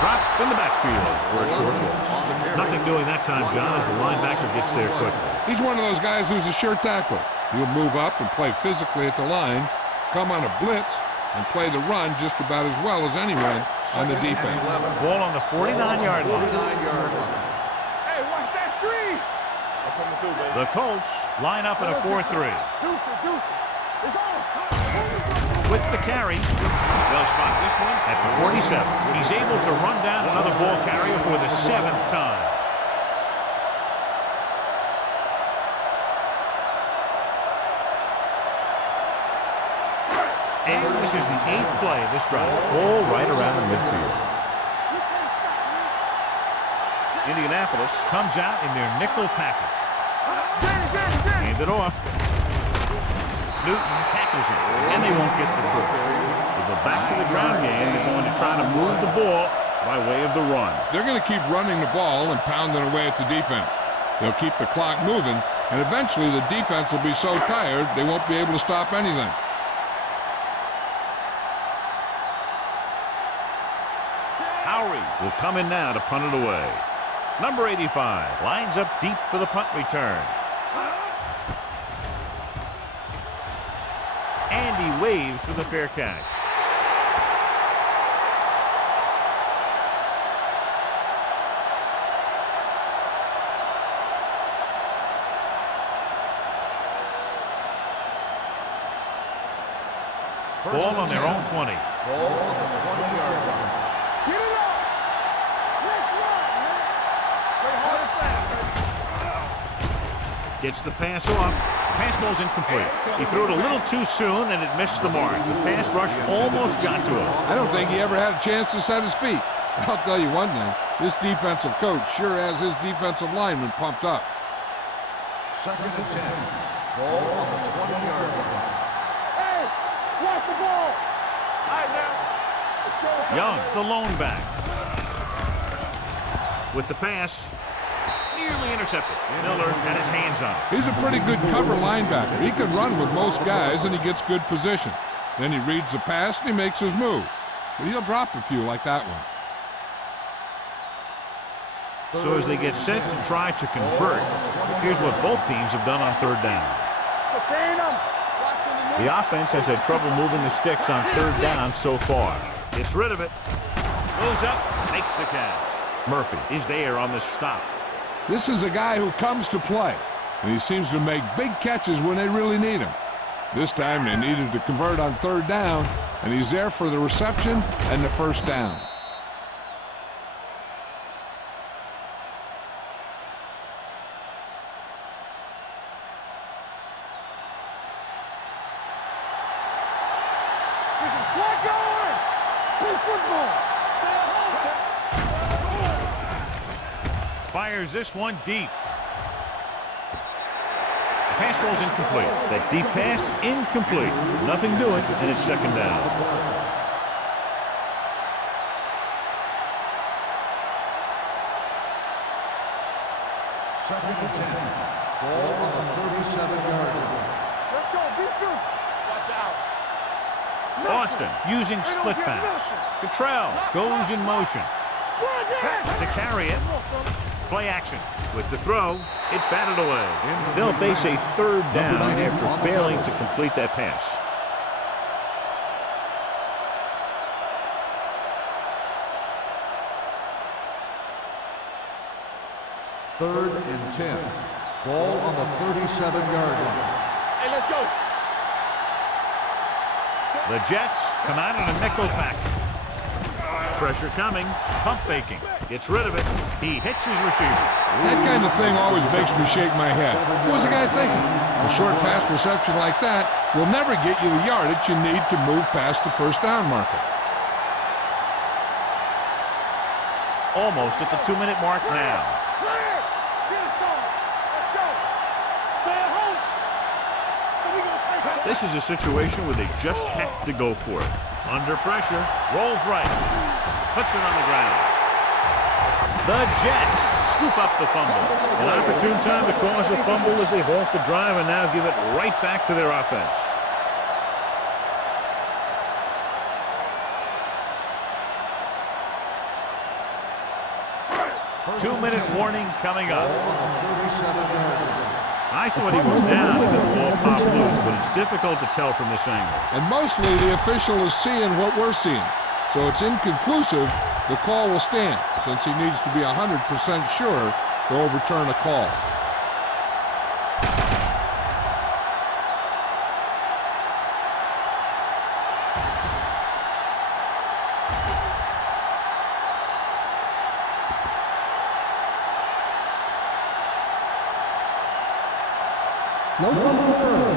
Drop in the backfield for a short loss. Nothing doing that time, John, as the linebacker gets there quickly. He's one of those guys who's a sure tackler. He'll move up and play physically at the line, come on a blitz, and play the run just about as well as anyone on the defense. Ball on the 49-yard line. Hey, watch that screen. I'm coming through, baby. The Colts line up in a 4-3. Deuce it. It's on. With the carry, they'll spot this one at the 47. He's able to run down another ball carrier for the 7th time. And this is the 8th play of this drive, all right around midfield. Indianapolis comes out in their nickel package. Hand it off. Newton tackles him, and they won't get the first. They go back to the ground game. They're going to try to move the ball by way of the run. They're going to keep running the ball and pounding away at the defense. They'll keep the clock moving, and eventually the defense will be so tired they won't be able to stop anything. Howery will come in now to punt it away. Number 85 lines up deep for the punt return. And he waves for the fair catch. Ball on their own 20. Ball on the 20-yard line. Get it up! Let's run, man! Play hard and fast. Gets the pass off. Pass ball's incomplete. He threw it a little too soon and it missed the mark. The pass rush almost got to him. I don't think he ever had a chance to set his feet. I'll tell you one thing, this defensive coach sure has his defensive lineman pumped up. 2nd and 10. Ball on the 20-yard line. Hey, watch the ball! All right, now. Young, the lone back. With the pass, nearly intercepted. Miller had his hands on it. He's a pretty good cover linebacker. He can run with most guys, and he gets good position. Then he reads the pass, and he makes his move. But he'll drop a few like that one. So as they get set to try to convert, here's what both teams have done on 3rd down. Contain them. The offense has had trouble moving the sticks on 3rd down so far. Gets rid of it. Goes up, makes the catch. Murphy is there on the stop. This is a guy who comes to play, and he seems to make big catches when they really need him. This time they needed to convert on 3rd down, and he's there for the reception and the 1st down. Flag going! Play football! Fires this one deep. The pass ball's incomplete. That deep pass, incomplete. Nothing doing, and it's 2nd down. Second and 10. Ball on the 37-yard line. Let's go, defense! Watch out! Austin using split backs. Cottrell goes in motion. To carry it. Play action. With the throw, it's batted away. They'll face a 3rd down after failing to complete that pass. Third and 10. Ball on the 37-yard line. Hey, let's go! The Jets come out in a nickel package. Pressure coming. Pump faking. Gets rid of it. He hits his receiver. That kind of thing always makes me shake my head. What was the guy thinking? A short pass reception like that will never get you the yardage you need to move past the 1st down marker. Almost at the 2-minute mark now. Clear! Get it going! Let's go! Stay at home! So we gonna take it! This is a situation where they just have to go for it. Under pressure, rolls right, puts it on the ground. The Jets scoop up the fumble. An opportune time to cause a fumble as they halt the drive and now give it right back to their offense. Two-minute warning coming up. I thought he was down and then the ball popped loose, but it's difficult to tell from this angle. And mostly the official is seeing what we're seeing. So it's inconclusive. The call will stand since he needs to be 100% sure to overturn a call. No fumble occurred.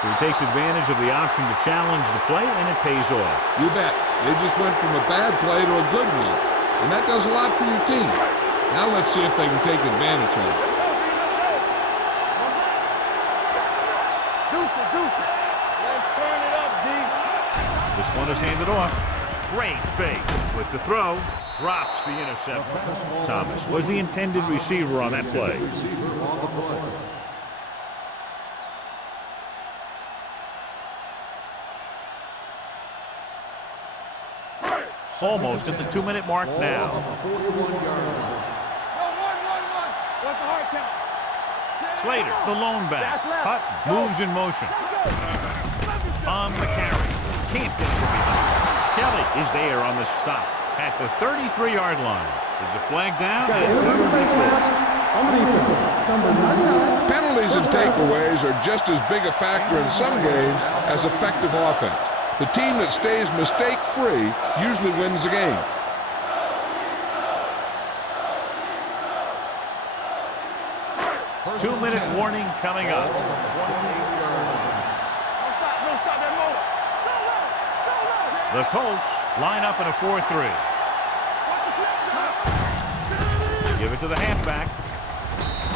So he takes advantage of the option to challenge the play, and it pays off. You bet. They just went from a bad play to a good one. And that does a lot for your team. Now let's see if they can take advantage of it. This one is handed off. Great fake with the throw. Drops the interception. Thomas was the intended receiver on that play. Receiver on the play. Almost at the 2-minute mark now. 41-yard line. What's the hard count? Slater, the lone back. Hutton moves in motion. On the carry. Can't get from behind. Kelly is there on the stop at the 33-yard line. Is the flag down? Got And a number clears the face field. mask on the defense. Number 99. Penalties and takeaways are just as big a factor in some games as effective offense. The team that stays mistake-free usually wins the game. Two-minute warning coming up. On the 28-yard line. Don't stop that motor. The Colts line up in a 4-3. Give it to the halfback.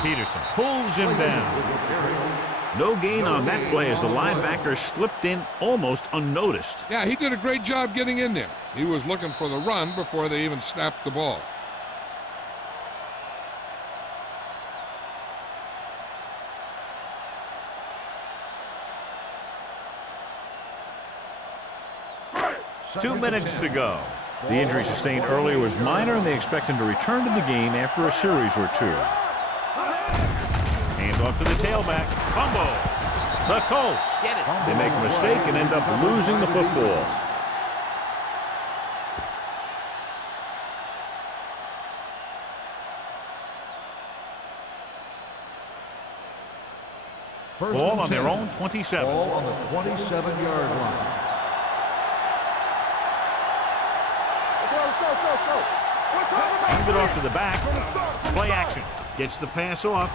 Peterson pulls him down. No gain on that play as the linebacker slipped in almost unnoticed. Yeah, he did a great job getting in there. He was looking for the run before they even snapped the ball. Two minutes to go. The injury sustained earlier was minor, and they expect him to return to the game after a series or two. Hand off to the tailback. Fumble. The Colts get it. They make a mistake and end up losing the football. Ball on their own 27. Ball on the 27-yard line. Hand it off to the back. Play action. Gets the pass off.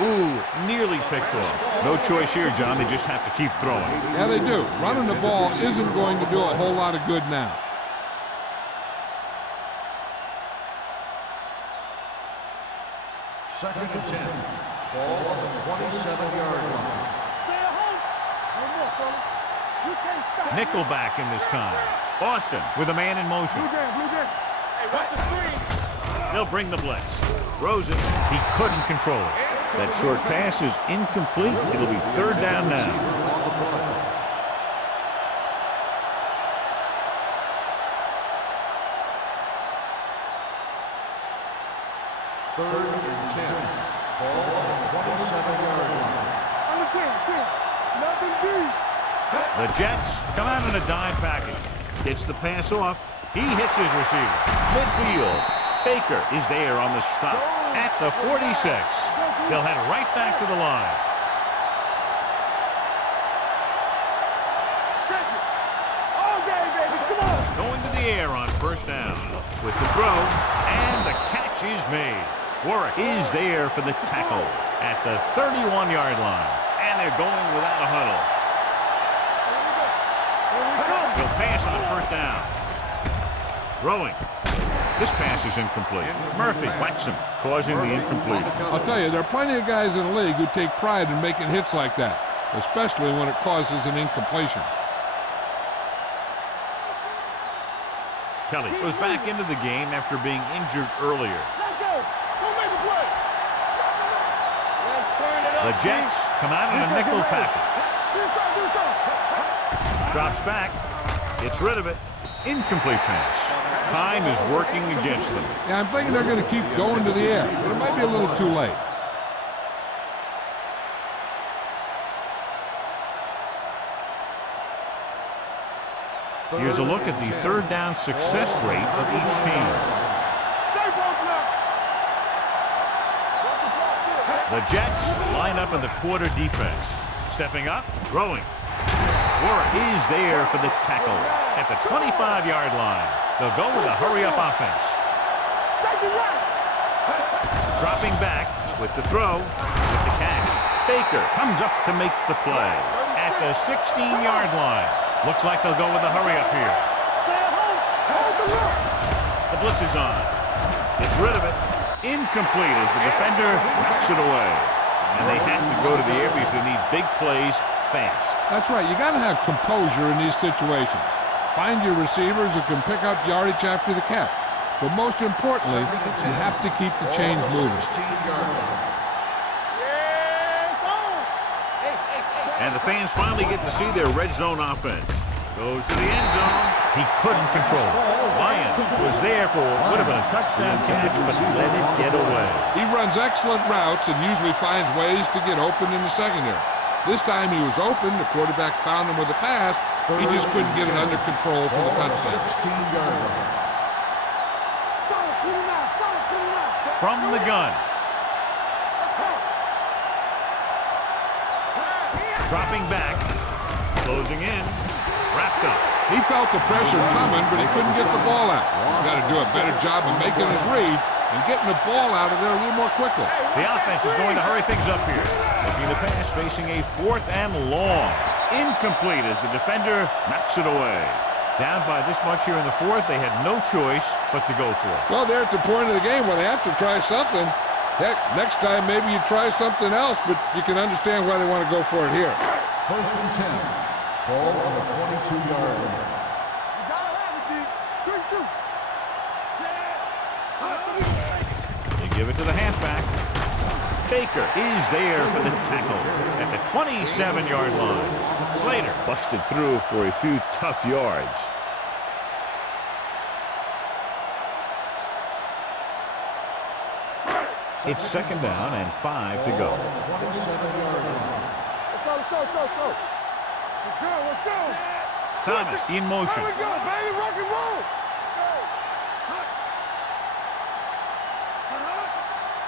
Ooh, nearly picked off. No choice here, John. They just have to keep throwing. Yeah, they do. Running the ball isn't going to do a whole lot of good now. Second and 10. Ball on the 27-yard line. Nickelback in this time. Austin with a man in motion. Hey, watch the screen. They'll bring the blitz. Throws it. He couldn't control it. That short pass is incomplete. It'll be third down now. On the play. Third and 10. Ball on the 27-yard line. Nothing deep. The Jets come out in a dime package. Gets the pass off. He hits his receiver. Midfield. Baker is there on the stop at the 46. They'll head right back to the line. All day, baby. Come on. Going to the air on first down. With the throw, and the catch is made. Warwick is there for the tackle at the 31-yard line. And they're going without a huddle. He'll pass on first down. Throwing. This pass is incomplete. Murphy whacks him, causing the incompletion. I'll tell you, there are plenty of guys in the league who take pride in making hits like that, especially when it causes an incompletion. Kelly goes back into the game after being injured earlier. Let's go. Go make a play. Let's turn it The up. Jets come out in a nickel package. Do something. Drops back. Gets rid of it. Incomplete pass. Time is working against them. Yeah, I'm thinking they're going to keep going to the air, but it might be a little too late. Here's a look at the third down success rate of each team. The Jets line up in the quarter defense. Stepping up, throwing. Warwick is there for the tackle at the 25-yard line. They'll go with a hurry-up offense. Dropping back with the throw, with the catch. Baker comes up to make the play at the 16-yard line. Looks like they'll go with a hurry-up here. The blitz is on. Gets rid of it. Incomplete as the defender knocks it away. And they have to go to the air because they need big plays fast. That's right. You got to have composure in these situations. Find your receivers who can pick up yardage after the catch. But most importantly, you have to keep the chains moving. 16-yard line. And the fans finally get to see their red zone offense. Goes to the end zone. He couldn't control it. Lyons was there for what would have been a touchdown catch, but let it get away. He runs excellent routes and usually finds ways to get open in the secondary. This time he was open. The quarterback found him with a pass. He just couldn't get it under control for the touchdown. 16-yard line. From the gun. Dropping back. Closing in. Wrapped up. He felt the pressure coming, but he couldn't get the ball out. He's got to do a better job of making his read and getting the ball out of there a little more quickly. The offense is going to hurry things up here. Looking to pass, facing a 4th and long. Incomplete as the defender knocks it away. Down by this much here in the 4th, they had no choice but to go for it. Well, they're at the point of the game where they have to try something. Heck, next time maybe you try something else, but you can understand why they want to go for it here. 1st and 10. Ball on the 22-yard line. You give it to the halfback. Baker is there for the tackle at the 27-yard line. Slater busted through for a few tough yards. It's 2nd down and 5 to go. 27-yard line. Let's go. Let's go. Thomas in motion. There we go, baby. Rock and roll.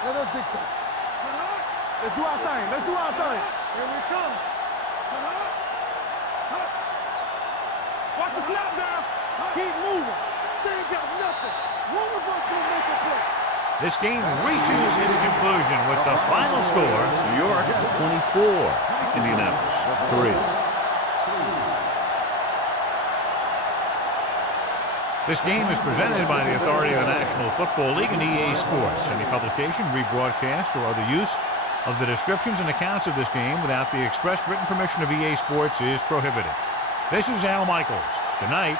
Let us dictate. Let's do our thing. Here we come. Watch the snap now. Keep moving. They ain't got nothing. One of us will make a play. This game reaches its conclusion with the final score, New York 24, Indianapolis 3. This game is presented by the authority of the National Football League and EA Sports. Any publication, rebroadcast, or other use of the descriptions and accounts of this game without the expressed written permission of EA Sports is prohibited. This is Al Michaels. Good night.